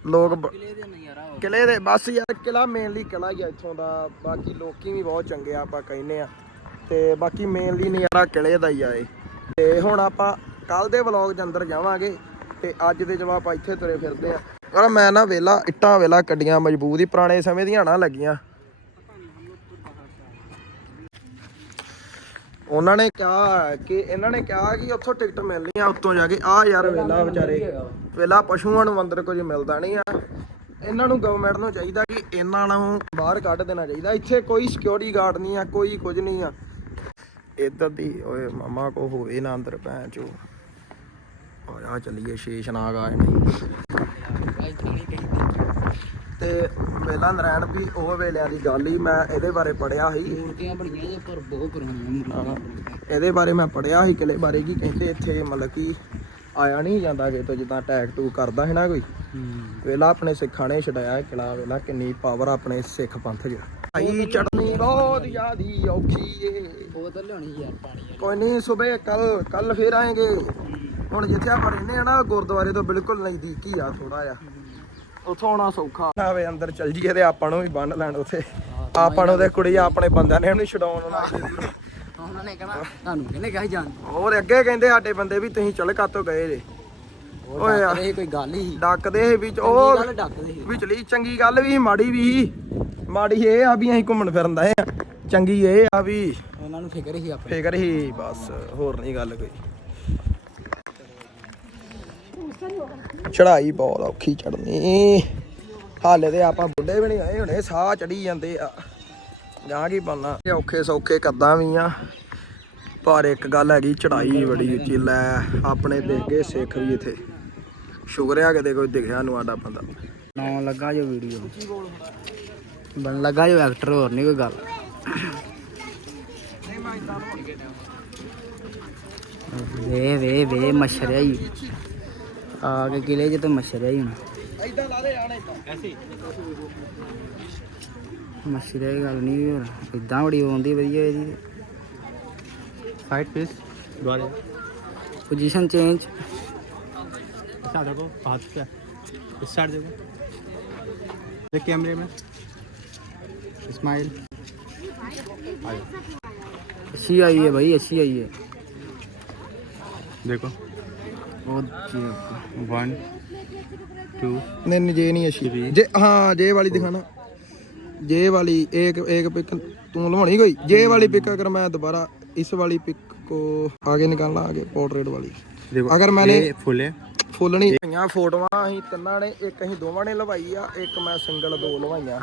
[SPEAKER 1] ਲੋਕ
[SPEAKER 3] ਕਿਲੇ ਦੇ
[SPEAKER 1] ਕਿਲੇ ਬਸ ਯਾਰ ਕਿਲਾ ਮੇਨਲੀ ਕਿਲਾ ਹੀ ਆ ਇੱਥੋਂ ਦਾ ਬਾਕੀ ਲੋਕੀ ਵੀ ਬਹੁਤ ਚੰਗੇ ਆ ਆਪਾਂ ਕਹਿੰਨੇ ਆ। ਤੇ ਬਾਕੀ ਮੇਨਲੀ ਨਜ਼ਾਰਾ ਕਿਲੇ ਦਾ ਹੀ ਆ ਇਹ। ਤੇ ਹੁਣ ਆਪਾਂ ਕੱਲ ਦੇ ਵਲੌਗ ਦੇ ਅੰਦਰ ਜਾਵਾਂਗੇ ਤੇ ਅੱਜ ਦੇ ਜਦੋਂ ਆਪਾਂ ਇੱਥੇ ਤੁਰੇ ਫਿਰਦੇ ਆ। ਪਰ ਮੈਂ ਨਾ ਵੇਲਾ, ਇੱਟਾਂ ਵੇਲਾ ਕੱਡੀਆਂ ਮਜ਼ਬੂਤ ਹੀ ਪੁਰਾਣੇ ਸਮੇਂ ਦੀਆਂ ਨਾ ਲੱਗੀਆਂ। ਉਹਨਾਂ ਨੇ ਕਿਹਾ ਕਿ, ਇਹਨਾਂ ਨੇ ਕਿਹਾ ਕਿ ਉੱਥੋਂ ਟਿਕਟ ਮਿਲਣੀ ਆ, ਉੱਤੋਂ ਜਾ ਕੇ। ਆ ਯਾਰ ਵੇਲਾ ਵਿਚਾਰੇ, ਵੇਲਾ ਪਸ਼ੂਆਂ ਨੂੰ ਅੰਦਰ ਕੁਝ ਮਿਲਦਾ ਨਹੀਂ ਆ। ਇਹਨਾਂ ਨੂੰ ਗਵਰਨਮੈਂਟ ਨੂੰ ਚਾਹੀਦਾ ਕਿ ਇਹਨਾਂ ਨੂੰ ਬਾਹਰ ਕੱਢ ਦੇਣਾ ਚਾਹੀਦਾ। ਇੱਥੇ ਕੋਈ ਸਿਕਿਉਰਿਟੀ ਗਾਰਡ ਨਹੀਂ ਆ, ਕੋਈ ਕੁਝ ਨਹੀਂ ਆ। ਇੱਧਰ ਦੀ, ਓਏ ਮਾਮਾ ਕੋ ਹੋਵੇ ਨਾ ਅੰਦਰ ਭੈਣ ਚੋ। ਆ ਚੱਲੀਏ, ਸ਼ੇਸ਼ਨਾਗ ਆਏ ਨੇ
[SPEAKER 3] ਕਹਿੰਦੇ
[SPEAKER 1] ਤੇ ਵੇਲਾ ਨਰਾਇਣ ਵੀ ਉਹ ਵੇਲਿਆਂ ਦੀ ਗੱਲ ਹੀ ਮੈਂ ਇਹਦੇ ਬਾਰੇ ਪੜਿਆ ਸੀ।
[SPEAKER 3] ਮੂਰਤੀਆਂ ਬਣੀਆਂ ਜੇ ਪਰ ਬਹੁਤ ਪੁਰਾਣੀਆਂ ਮੂਰਤੀਆਂ
[SPEAKER 1] ਇਹਦੇ ਬਾਰੇ ਮੈਂ ਪੜਿਆ ਸੀ ਕਿਲੇ ਬਾਰੇ ਕੀ ਕਹਿੰਦੇ ਇੱਥੇ ਮਤਲਬ ਕਿ ਆਇਆ ਨਹੀਂ ਜਾਂਦਾ ਕਿ ਤੋਂ ਜਿੱਦਾਂ ਅਟੈਕ ਟੂ ਕਰਦਾ ਹੈ ਨਾ ਕੋਈ। ਵੇਲਾ ਆਪਣੇ ਸਿੱਖਾਂ ਨੇ ਛਡਾਇਆ ਕਿਲਾ ਵੇਲਾ ਕਿੰਨੀ ਪਾਵਰ ਆਪਣੇ ਸਿੱਖ ਪੰਥ 'ਚ। ਭਾਈ ਚੜਨੀ ਬਹੁਤ ਜ਼ਿਆਦੀ ਔਖੀ ਏ।
[SPEAKER 3] ਬੋਤਲ ਲਿਆਉਣੀ ਯਾਰ ਪਾਣੀ।
[SPEAKER 1] ਕੋਈ ਨਹੀਂ ਸਵੇਰ ਕੱਲ ਕੱਲ ਫੇਰ ਆਏਗੇ। ਹੁਣ ਜਿੱਥੇ ਆਪਾਂ ਰਹਿੰਦੇ ਆ ਨਾ ਗੁਰਦੁਆਰੇ ਤੋਂ ਬਿਲਕੁਲ ਨਜ਼ਦੀਕ ਹੀ ਆ ਥੋੜਾ ਜਿਹਾ। ਉੱਥੋਂ ਆਉਣਾ ਸੌਖਾ ਆਵੇ ਅੰਦਰ ਚੱਲ ਜੀਏ ਤੇ ਆਪਾਂ ਨੂੰ ਵੀ ਬੰਨ ਲੈਣ ਉੱਥੇ। ਆਪਾਂ ਨੂੰ ਤੇ ਕੁੜੀ ਆਪਣੇ ਬੰਦਿਆਂ ਨੇ ਉਹਨੂੰ ਛਡਾਉਣ ਨਾ
[SPEAKER 3] ਉਹਨਾਂ ਨੇ ਕਹਿਣਾ ਤੁਹਾਨੂੰ ਕਹਿੰਦੇ ਕਹੀ ਜਾਣ
[SPEAKER 1] ਹੋਰ ਅੱਗੇ ਕਹਿੰਦੇ ਸਾਡੇ ਬੰਦੇ ਵੀ ਤੁਸੀਂ ਚਲ ਕਾਤੋਂ ਗਏ ਜੇ। ਓਏ ਯਾਰ।
[SPEAKER 3] ਇਹ ਕੋਈ ਗੱਲ ਹੀ।
[SPEAKER 1] ਡੱਕਦੇ ਸੀ ਵਿੱਚ ਉਹ
[SPEAKER 3] ਗੱਲ ਡੱਕਦੇ ਸੀ।
[SPEAKER 1] ਵਿਚਲੀ ਚੰਗੀ ਗੱਲ ਵੀ ਸੀ, ਮਾੜੀ ਵੀ। ਸੀ। ਮਾੜੀ ਇਹ ਆ ਵੀ ਅਸੀਂ ਘੁੰਮਣ ਫਿਰਨ ਦਾ ਆ ਚੰਗੀ ਇਹ ਆ ਵੀ
[SPEAKER 3] ਉਹਨਾਂ ਨੂੰ ਫਿਕਰ ਹੀ ਆਪਣੇ।
[SPEAKER 1] ਫਿਕਰ ਹੀ ਬਸ ਹੋਰ ਨਹੀਂ ਗੱਲ ਕੋਈ। ਚੜਾਈ ਬਹੁਤ ਔਖੀ ਚੜਨੀ ਹਾਲੇ ਤੇ ਆਪਾਂ ਬੁੱਢੇ ਵੀ ਨਹੀਂ ਆਏ ਹੁਣੇ, ਸਾਹ ਚੜੀ ਜਾਂਦੇ ਆ। ਜਾਂ ਕੀ ਬੰਨਾ ਔਖੇ ਸੌਖੇ ਕੱਦਾਂ ਵੀ ਆ। ਪਰ ਇੱਕ ਗੱਲ ਹੈਗੀ ਚੜਾਈ ਬੜੀ ਉੱਚੀ, ਲੈ ਆਪਣੇ ਦੇਖੇ ਸਿੱਖ ਵੀ ਇੱਥੇ। ਸ਼ੁਕਰ ਆ ਕਿਤੇ ਕੋਈ ਦਿਖਿਆ ਨੂੰ ਆਡਾ ਬੰਦਾ।
[SPEAKER 3] ਨਾਮ ਲੱਗਾ ਜੋ ਵੀਡੀਓ। ਬਣ ਲੱਗਾ ਜੋ ਐਕਟਰ ਹੋਰ ਨਹੀਂ ਕੋਈ ਗੱਲ। ਵੇ ਵੇ ਵੇ ਮਛਰਿਆ ਹੀ ਆ ਕੇ ਕਿਲੇ ਚ ਤਾਂ ਮਛਰਿਆ ਹੀ ਹੁਣ
[SPEAKER 1] ਐਦਾਂ ਲਾ ਦੇ ਆਣੇ ਐਸੀ
[SPEAKER 3] ਮਛਰਿਆ ਦੀ ਗੱਲ ਨਹੀਂ ਹੋਰ ਇਦਾਂ ਬੜੀ ਆਉਂਦੀ ਵਧੀਆ ਇਹਦੀ
[SPEAKER 4] साइड पीस द्वारे
[SPEAKER 3] ਪੋਜੀਸ਼ਨ ਚੇਂਜ
[SPEAKER 4] स्टार्ट देखो हाथ पे स्टार्ट देखो देख कैमरे में स्माइल
[SPEAKER 3] अच्छी आई है भाई अच्छी आई है
[SPEAKER 4] देखो
[SPEAKER 3] बहुत अच्छी है
[SPEAKER 4] वन टू
[SPEAKER 1] नहीं नहीं ये नहीं अच्छी जे हाँ जे वाली दिखाना जे वाली एक एक पिक तू लवानी कोई जे वाली पिक अगर मैं दोबारा इस वाली पिक को आगे निकालना आगे पोर्ट्रेट वाली
[SPEAKER 4] देखो
[SPEAKER 1] अगर मैंने
[SPEAKER 4] ये फुल है
[SPEAKER 1] ਫੁੱਲ ਪਈਆਂ ਫੋਟੋਆਂ ਅਸੀਂ ਤਿੰਨਾਂ ਨੇ ਇੱਕ ਅਸੀਂ ਦੋਵਾਂ ਨੇ ਲਵਾਈ ਆ ਇੱਕ ਮੈਂ ਸਿੰਗਲ ਦੋ ਲਵਾਈਆਂ।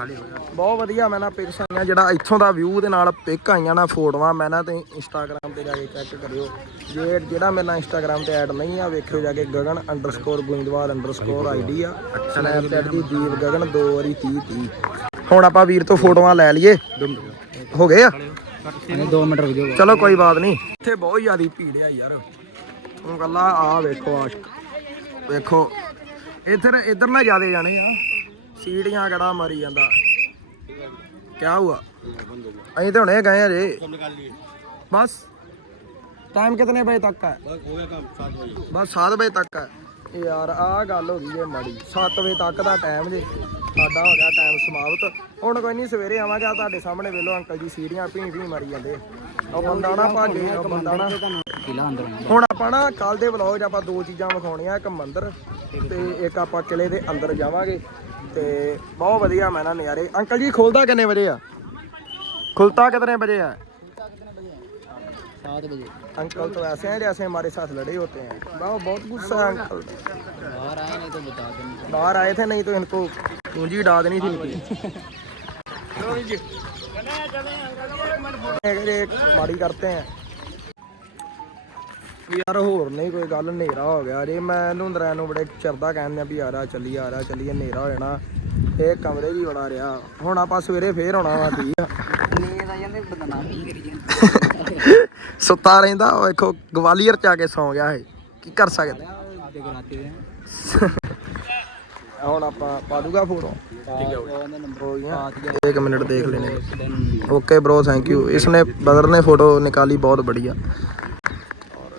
[SPEAKER 1] ਬਹੁਤ ਵਧੀਆ ਮੈਂ ਨਾ ਪਿਕਸ ਆਈਆਂ ਜਿਹੜਾ ਇੱਥੋਂ ਦਾ ਵਿਊ ਦੇ ਨਾਲ ਪਿਕ ਆਈਆਂ ਨਾ ਫੋਟੋਆਂ ਮੈਂ ਨਾ ਤੇ ਇੰਸਟਾਗ੍ਰam ਤੇ ਜਾ ਕੇ ਚੈੱਕ ਕਰਿਓ। ਜੇ ਜਿਹੜਾ ਮੇਰਾ ਇੰਸਟਾਗ੍ਰam ਤੇ ਐਡ ਨਹੀਂ ਆ ਵੇਖਿਓ ਜਾ ਕੇ ਗਗਨ underscore ਗੁਇੰਦਵਾਲ ਆ। ਸਨੈਪਚੈਟ ਦੀ ਦੀਪ ਗਗਨ 2 ਵਾਰੀ 30 30 ਹੁਣ ਆਪਾਂ ਵੀਰ ਤੋਂ ਫੋਟੋਆਂ ਲੈ ਲਈਏ। ਹੋ ਗਏ ਆ?
[SPEAKER 3] 2 ਮਿੰਟ ਰੁਕ ਜਾਓ।
[SPEAKER 1] ਚਲੋ ਕੋਈ ਬਾਤ ਨਹੀਂ। ਇੱਥੇ ਬਹੁਤ ਜ਼ਿਆਦੀ ਭੀੜ ਆ ਯਾਰ। ਹੁਣ ਕੱਲਾ ਆ ਵੇਖੋ ਆਸ਼ਕ। ਵੇਖੋ, ਇੱਧਰ ਇੱਧਰ ਨਾ ਜਿਆਦੇ ਜਾਣੇ ਆ। ਸੀੜੀਆਂ ਕਿਹੜਾ ਮਾਰੀ ਜਾਂਦਾ। ਕਿਆ ਹੁਆ ਅਸੀਂ ਤੇ ਹੁਣੇ ਗਏ ਆ ਜੇ ਬਸ ਟਾਈਮ ਕਿਤਨੇ ਵਜੇ ਤੱਕ ਹੈ? ਬਸ 7 ਵਜੇ ਤੱਕ ਹੈ। ਯਾਰ, ਆਹ ਗੱਲ ਹੋ ਗਈ ਏ ਮਾੜੀ। 7 ਵਜੇ ਤੱਕ ਦਾ ਟਾਈਮ ਜੇ। ਸਾਡਾ ਹੋ ਗਿਆ ਟਾਈਮ ਸਮਾਪਤ ਹੁਣ ਕੋਈ ਨਹੀਂ ਸਵੇਰੇ ਆਵਾਂਗੇ ਆ ਤੁਹਾਡੇ ਸਾਹਮਣੇ ਵੇਲੋ ਅੰਕਲ ਜੀ ਸੀੜੀਆਂ ਭੀਂ ਭੀਂ ਮਾਰੀ ਜਾਂਦੇ ਉਹ ਬੰਦਾ ਨਾ ਭਾਗੇ ਉਹ ਬੰਦਾ ਨਾ
[SPEAKER 3] ਕਿਲਾ ਅੰਦਰ
[SPEAKER 1] ਹੁਣ ਆਪਾਂ ਨਾ ਕੱਲ ਦੇ ਵਲੌਗ 'ਚ ਆਪਾਂ ਦੋ ਚੀਜ਼ਾਂ ਵਿਖਾਉਣੀਆਂ ਇੱਕ ਮੰਦਿਰ ਤੇ ਇੱਕ ਆਪਾਂ ਕਿਲੇ ਦੇ ਅੰਦਰ ਜਾਵਾਂਗੇ ਤੇ ਬਹੁਤ ਵਧੀਆ ਮੈਂ ਨਾ ਨਜ਼ਾਰੇ ਅੰਕਲ ਜੀ ਖੁੱਲਦਾ ਕਿੰਨੇ ਵਜੇ ਆ ਖੁੱਲਤਾ ਕਿਤਨੇ ਵਜੇ ਆ
[SPEAKER 3] 7 ਵਜੇ
[SPEAKER 1] अंकल तो ऐसे हैं जैसे हमारे साथ लड़े होते हैं बहुत बहुत गुस्सा है अंकल
[SPEAKER 3] ਬਾਹਰ ਆਏ ਨਹੀਂ ਤਾਂ ਬਤਾ ਦੇਣੀ
[SPEAKER 1] बाहर आए थे नहीं तो इनको ਪੂੰਜੀ ਉਡਾ ਦੇਣੀ ਸੀ। ਨਿੱਕੀ ਮਾੜੀ ਕਰਤੇ ਆ। ਯਾਰ ਹੋਰ ਨਹੀਂ, ਕੋਈ ਗੱਲ, ਹਨੇਰਾ ਹੋ ਗਿਆ ਜੇ। ਮੈਂ ਨੁੰਦਰਾ ਨੂੰ ਬੜੇ ਚਰਦਾ ਕਹਿੰਦੇ ਆ ਵੀ ਯਾਰਾ ਚੱਲੀ ਯਾਰਾ ਚੱਲੀ, ਹਨੇਰਾ ਹੋ ਜਾਣਾ। ਇਹ ਕਮਰੇ ਵੀ ਬੜਾ ਰਿਹਾ। ਹੁਣ ਆਪਾਂ ਸਵੇਰੇ ਫੇਰ ਆਉਣਾ ਵਾ ਠੀਕ ਆ। ਸੁੱਤਾ ਰਹਿੰਦਾ ਵੇਖੋ, ਗਵਾਲੀਅਰ ਚ ਆ ਕੇ ਸੌਂ ਗਿਆ ਇਹ। ਕੀ ਕਰ ਸਕਦਾ? ਹੁਣ ਆਪਾਂ ਪਾ ਦੂਗਾ ਫੋਟੋ
[SPEAKER 3] ਉਹਦਾ ਨੰਬਰ
[SPEAKER 1] ਹੋ गया एक मिनट देख लेने ओके ब्रो थैंक यू इसने बदर ने फोटो निकाली बहुत बढ़िया और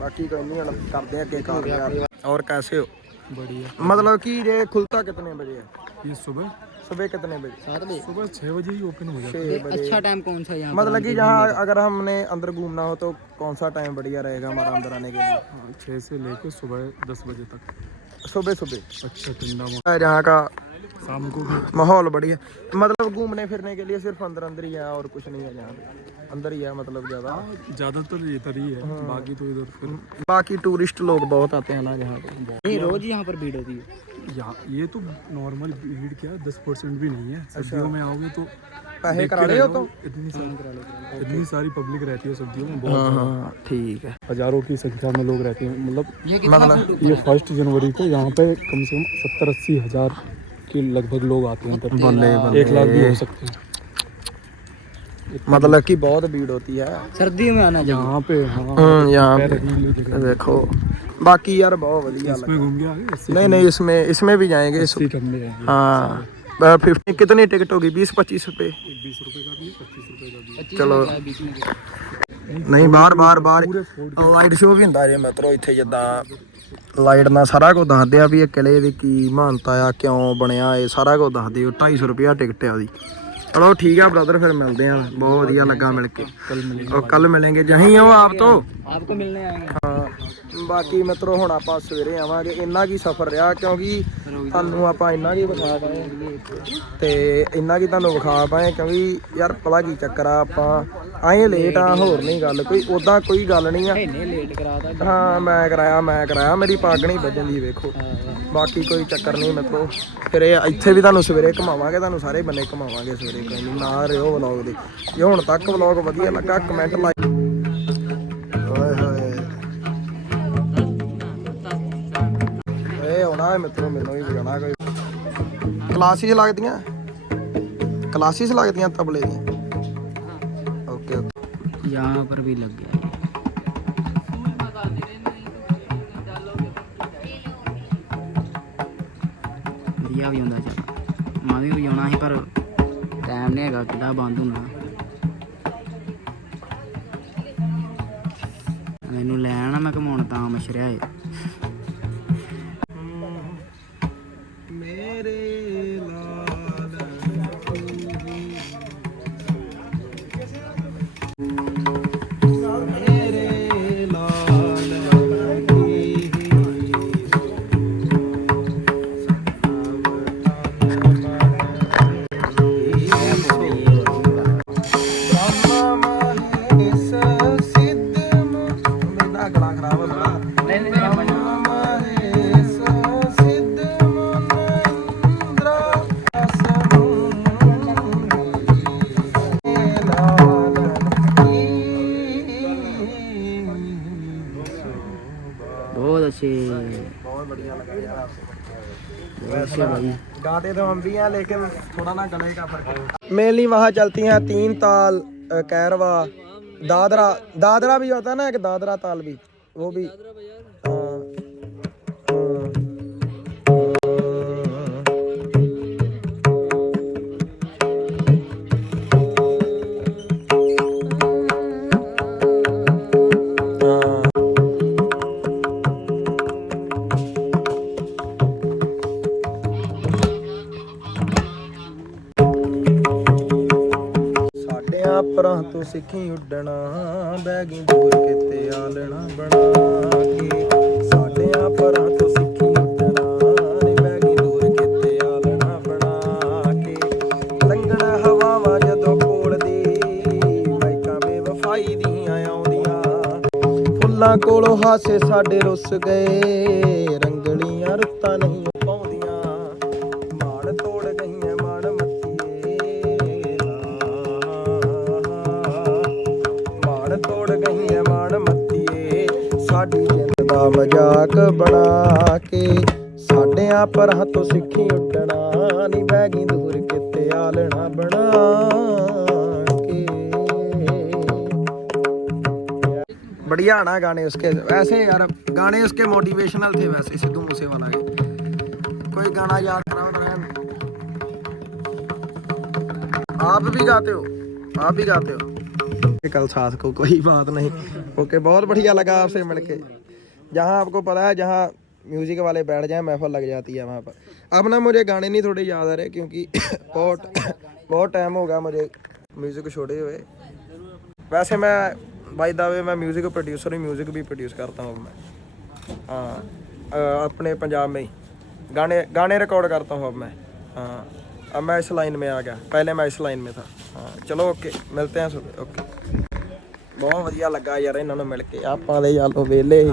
[SPEAKER 1] बाकी कोई नहीं हम करते हैं आगे कामयाब और कैसे हो
[SPEAKER 4] बढ़िया
[SPEAKER 1] मतलब कि ये खुलता कितने बजे है
[SPEAKER 4] ये सुबह
[SPEAKER 1] सुबह कितने बजे
[SPEAKER 3] 7 वजे
[SPEAKER 4] सुबह छः बजे ही ओपन हो जाता
[SPEAKER 1] छः बजे
[SPEAKER 3] अच्छा टाइम कौन सा है यहाँ
[SPEAKER 1] मतलब कि जहाँ अगर हमने अंदर घूमना हो तो कौन सा टाइम बढ़िया रहेगा हमारा अंदर आने के लिए
[SPEAKER 4] है हाँ, छः से लेकर सुबह दस बजे तक
[SPEAKER 1] सुबह सुबह।
[SPEAKER 4] अच्छा ठंडा
[SPEAKER 1] जहाँ का
[SPEAKER 4] शाम को भी।
[SPEAKER 1] माहौल बढ़िया। मतलब घूमने फिरने के लिए सिर्फ़ अंदर अंदर ही है और कुछ नहीं है यहाँ पे। अंदर ही है मतलब ज़्यादा।
[SPEAKER 4] ज़्यादातर इधर ही है बाकी तो इधर फिर
[SPEAKER 1] बाकी टूरिस्ट लोग बहुत आते हैं ना यहाँ पे।
[SPEAKER 3] नहीं रोज यहाँ पर भीड़ होती है।
[SPEAKER 4] यहाँ ये तो नॉर्मल भीड़ क्या दस परसेंट भी नहीं है। सर्दियों में आओगे तो
[SPEAKER 1] पैसे करा रहे हो तो
[SPEAKER 4] इतनी सारी इतनी सारी पब्लिक रहती है सर्दियों में बहुत
[SPEAKER 1] हाँ हाँ ठीक है।
[SPEAKER 4] हज़ारों की संख्या में लोग रहते हैं। मतलब
[SPEAKER 3] ये कितना
[SPEAKER 4] ये फ़र्स्ट जनवरी को यहाँ पे कम से कम सत्तर अस्सी हज़ार के लगभग लोग आते हैं। तब एक लाख भी हो सकते हैं।
[SPEAKER 1] मतलब कि बहुत भीड़ होती है।
[SPEAKER 3] सर्दियों में आना चाहिए।
[SPEAKER 4] यहाँ पे हाँ
[SPEAKER 1] हम्म, यहाँ पे। देखो बाकी यार बहुत बढ़िया
[SPEAKER 4] इसमें घूम गया
[SPEAKER 1] नहीं नहीं इसमें इसमें भी जाएँगे।
[SPEAKER 4] हाँ।
[SPEAKER 1] फिफ्टी कितनी टिकट होगी बीस पच्चीस रुपए
[SPEAKER 4] एक बीस रुपए का भी है पच्चीस रुपए का भी है
[SPEAKER 1] ਚਲੋ
[SPEAKER 3] बीच में
[SPEAKER 1] ਨਹੀਂ ਬਾਹਰ ਬਾਹਰ ਬਾਹਰ
[SPEAKER 4] पूरे फोर्ट
[SPEAKER 1] ਲਾਈਟ ਸ਼ੋਅ ਵੀ ਹੁੰਦਾ ਜੇ ਮਿੱਤਰੋ ਇੱਥੇ ਜਿੱਦਾਂ ਲਾਈਟ ਨਾਲ ਸਾਰਾ ਕੁਝ ਦੱਸਦੇ ਆ ਵੀ ਇਹ ਕਿਲੇ ਦੀ ਕੀ ਮਹਾਨਤਾ ਆ ਕਿਉਂ ਬਣਿਆ ਇਹ ਸਾਰਾ ਕੁਝ ਦੱਸਦੇ ਹੋ 250 ਰੁਪਿਆ ਟਿਕਟ ਆ ਉਹਦੀ ਚਲੋ ਠੀਕ ਆ ਬ੍ਰਦਰ ਫਿਰ ਮਿਲਦੇ ਆ। ਬਹੁਤ ਵਧੀਆ ਲੱਗਾ ਮਿਲ ਕੇ। ਉਹ ਕੱਲ ਮਿਲਾਂਗੇ ਜਹੀਂ ਉਹ ਆਪ ਤੋਂ।
[SPEAKER 3] ਆਪਕੋ ਮਿਲਨੇ
[SPEAKER 1] ਆਏਗੇ ਬਾਕੀ ਮਿੱਤਰੋ ਹੁਣ ਆਪਾਂ ਸਵੇਰੇ ਆਵਾਂਗੇ। ਇੰਨਾ ਕੀ ਸਫਰ ਰਿਹਾ ਕਿਉਂਕਿ ਤੁਹਾਨੂੰ ਆਪਾਂ ਇੰਨਾ ਕੀ ਵਿਖਾ ਪਾਏ। ਤੇ ਇੰਨਾ ਕੀ ਤੁਹਾਨੂੰ ਵਿਖਾ ਪਾਏ ਕਿਉਂਕਿ ਯਾਰ ਪਲਾ ਕੀ ਚੱਕਰ ਆ ਆਪਾਂ ਆਏ ਲੇਟ ਆ ਹੋਰ ਨਹੀਂ ਗੱਲ। ਕੋਈ ਉਦਾਂ ਕੋਈ ਗੱਲ ਨਹੀਂ ਆ। ਹਾਂ ਮੈਂ ਕਰਾਇਆ ਮੈਂ ਕਰਾਇਆ। ਮੇਰੀ ਪੱਗ ਨਹੀਂ ਵੱਜਦੀ ਵੇਖੋ। ਬਾਕੀ ਕੋਈ ਚੱਕਰ ਨਹੀਂ ਮਿੱਤਰੋ। ਫਿਰ ਇੱਥੇ ਵੀ ਤੁਹਾਨੂੰ ਸਵੇਰੇ ਘਮਾਵਾਂਗੇ ਤੁਹਾਨੂੰ ਸਾਰੇ ਬੰਨੇ ਘਮਾਵਾਂਗੇ ਸਵੇਰੇ। ਦੇ ਕਹਿੰਦੇ ਨਾ ਰਿਓ ਵਲੌਗ ਦੇ। ਜੇ ਹੁਣ ਤੱਕ ਵਲੌਗ ਵਧੀਆ ਲੱਗਾ ਕਮੈਂਟ ਲਾਈਕ ਓਏ ਹੋਏ। ਏ ਹੋਣਾ ਮਿੱਤਰੋ, ਮੈਨੂੰ ਵੀ ਵਜਾਣਾ ਕੋਈ। ਕਲਾਸਿਸ ਲੱਗਦੀਆਂ? ਕਲਾਸਿਸ ਲੱਗਦੀਆਂ ਤਬਲੇ ਦੀਆਂ? ਓਕੇ ਓਕੇ
[SPEAKER 3] ਯਹਾਂ ਪਰ ਵੀ ਲੱਗ ਗਿਆ। ਵਧੀਆ ਵੀ ਹੁੰਦਾ ਜੀ ਮੈਂ ਵੀ ਵਜਾਉਣਾ ਸੀ, ਪਰ ਟਾਈਮ ਨਹੀਂ ਹੈਗਾ ਕਿੱਦਾਂ ਬੰਦ ਹੁੰਦਾ ਮੈਨੂੰ ਲੈਣਾ ਮੈਂ ਘਮਾਉਣ ਤਾਂ ਮਸ਼ਰਿਆ ਏ
[SPEAKER 1] थोड़ा ना गले का फर्क है मेनली वहाँ चलती हैं तीन ताल अ, कैरवा दादरा दादरा भी होता है ना एक दादरा ताल भी वो भी ਸਿੱਖੀ ਉੱਡਣਾ, ਬੈਗੀ ਦੂਰ ਕਿਤੇ ਆਲਣਾ, ਬਣਾ ਕੇ। ਸਾਡਿਆਂ ਪਰਾਂ ਤੋਂ ਸਿੱਖੀ ਉੱਡਣਾ, ਨੀ ਬੈਗੀ ਦੂਰ ਕਿਤੇ ਆਲਣਾ, ਬਣਾ ਕੇ। ਲੰਘਣਾ ਹਵਾਵਾਂ ਜਦੋਂ ਕੋਲ ਕੋਲਦੀ ਮਾਈਕਾਂ ਬੇਵਫਾਈ ਦੀਆਂ ਆਉਂਦੀਆਂ। ਫੁੱਲਾਂ ਕੋਲੋਂ ਹਾਸੇ ਸਾਡੇ ਰੁੱਸ ਗਏ ਸਿੱਖੀ ਉੱਡਣਾ ਨਹੀਂ ਬਹਿ ਗਈ ਦੂਰ ਕਿਤੇ ਆਲਣਾ ਬਣਾ ਕੇ बढ़िया ना गाने उसके वैसे यार गाने उसके मोटिवेशनल थे वैसे सिद्धू मूसेवाला के कोई गाना याद कराओ ना आप भी गाते हो आप भी गाते हो कल साथ को कोई बात नहीं ओके बहुत बढ़िया लगा आपसे मिलके जहाँ आपको पता है जहाँ म्यूज़िक वाले बैठ जाए महफल लग जाती है वहाँ पर। अब ना मुझे गाने नहीं थोड़े याद आ रहे, क्योंकि बहुत बहुत टाइम हो गया मुझे म्यूज़िक छोड़े हुए। वैसे मैं बाय दावे मैं म्यूज़िक प्रोड्यूसर हूँ, म्यूज़िक भी प्रोड्यूस करता हूँ मैं। हाँ अपने पंजाब में ही। गाने गाने रिकॉर्ड करता हूँ अब मैं। हाँ अब मैं इस लाइन में आ गया। पहले मैं इस लाइन में था। हाँ चलो ओके मिलते हैं सुबह ओके ਬਹੁਤ ਵਧੀਆ ਲੱਗਾ ਯਾਰ ਇਹਨਾਂ ਨੂੰ ਮਿਲ ਕੇ। ਆਪਾਂ ਦੇ ਯਾਲੋ ਵੇਲੇ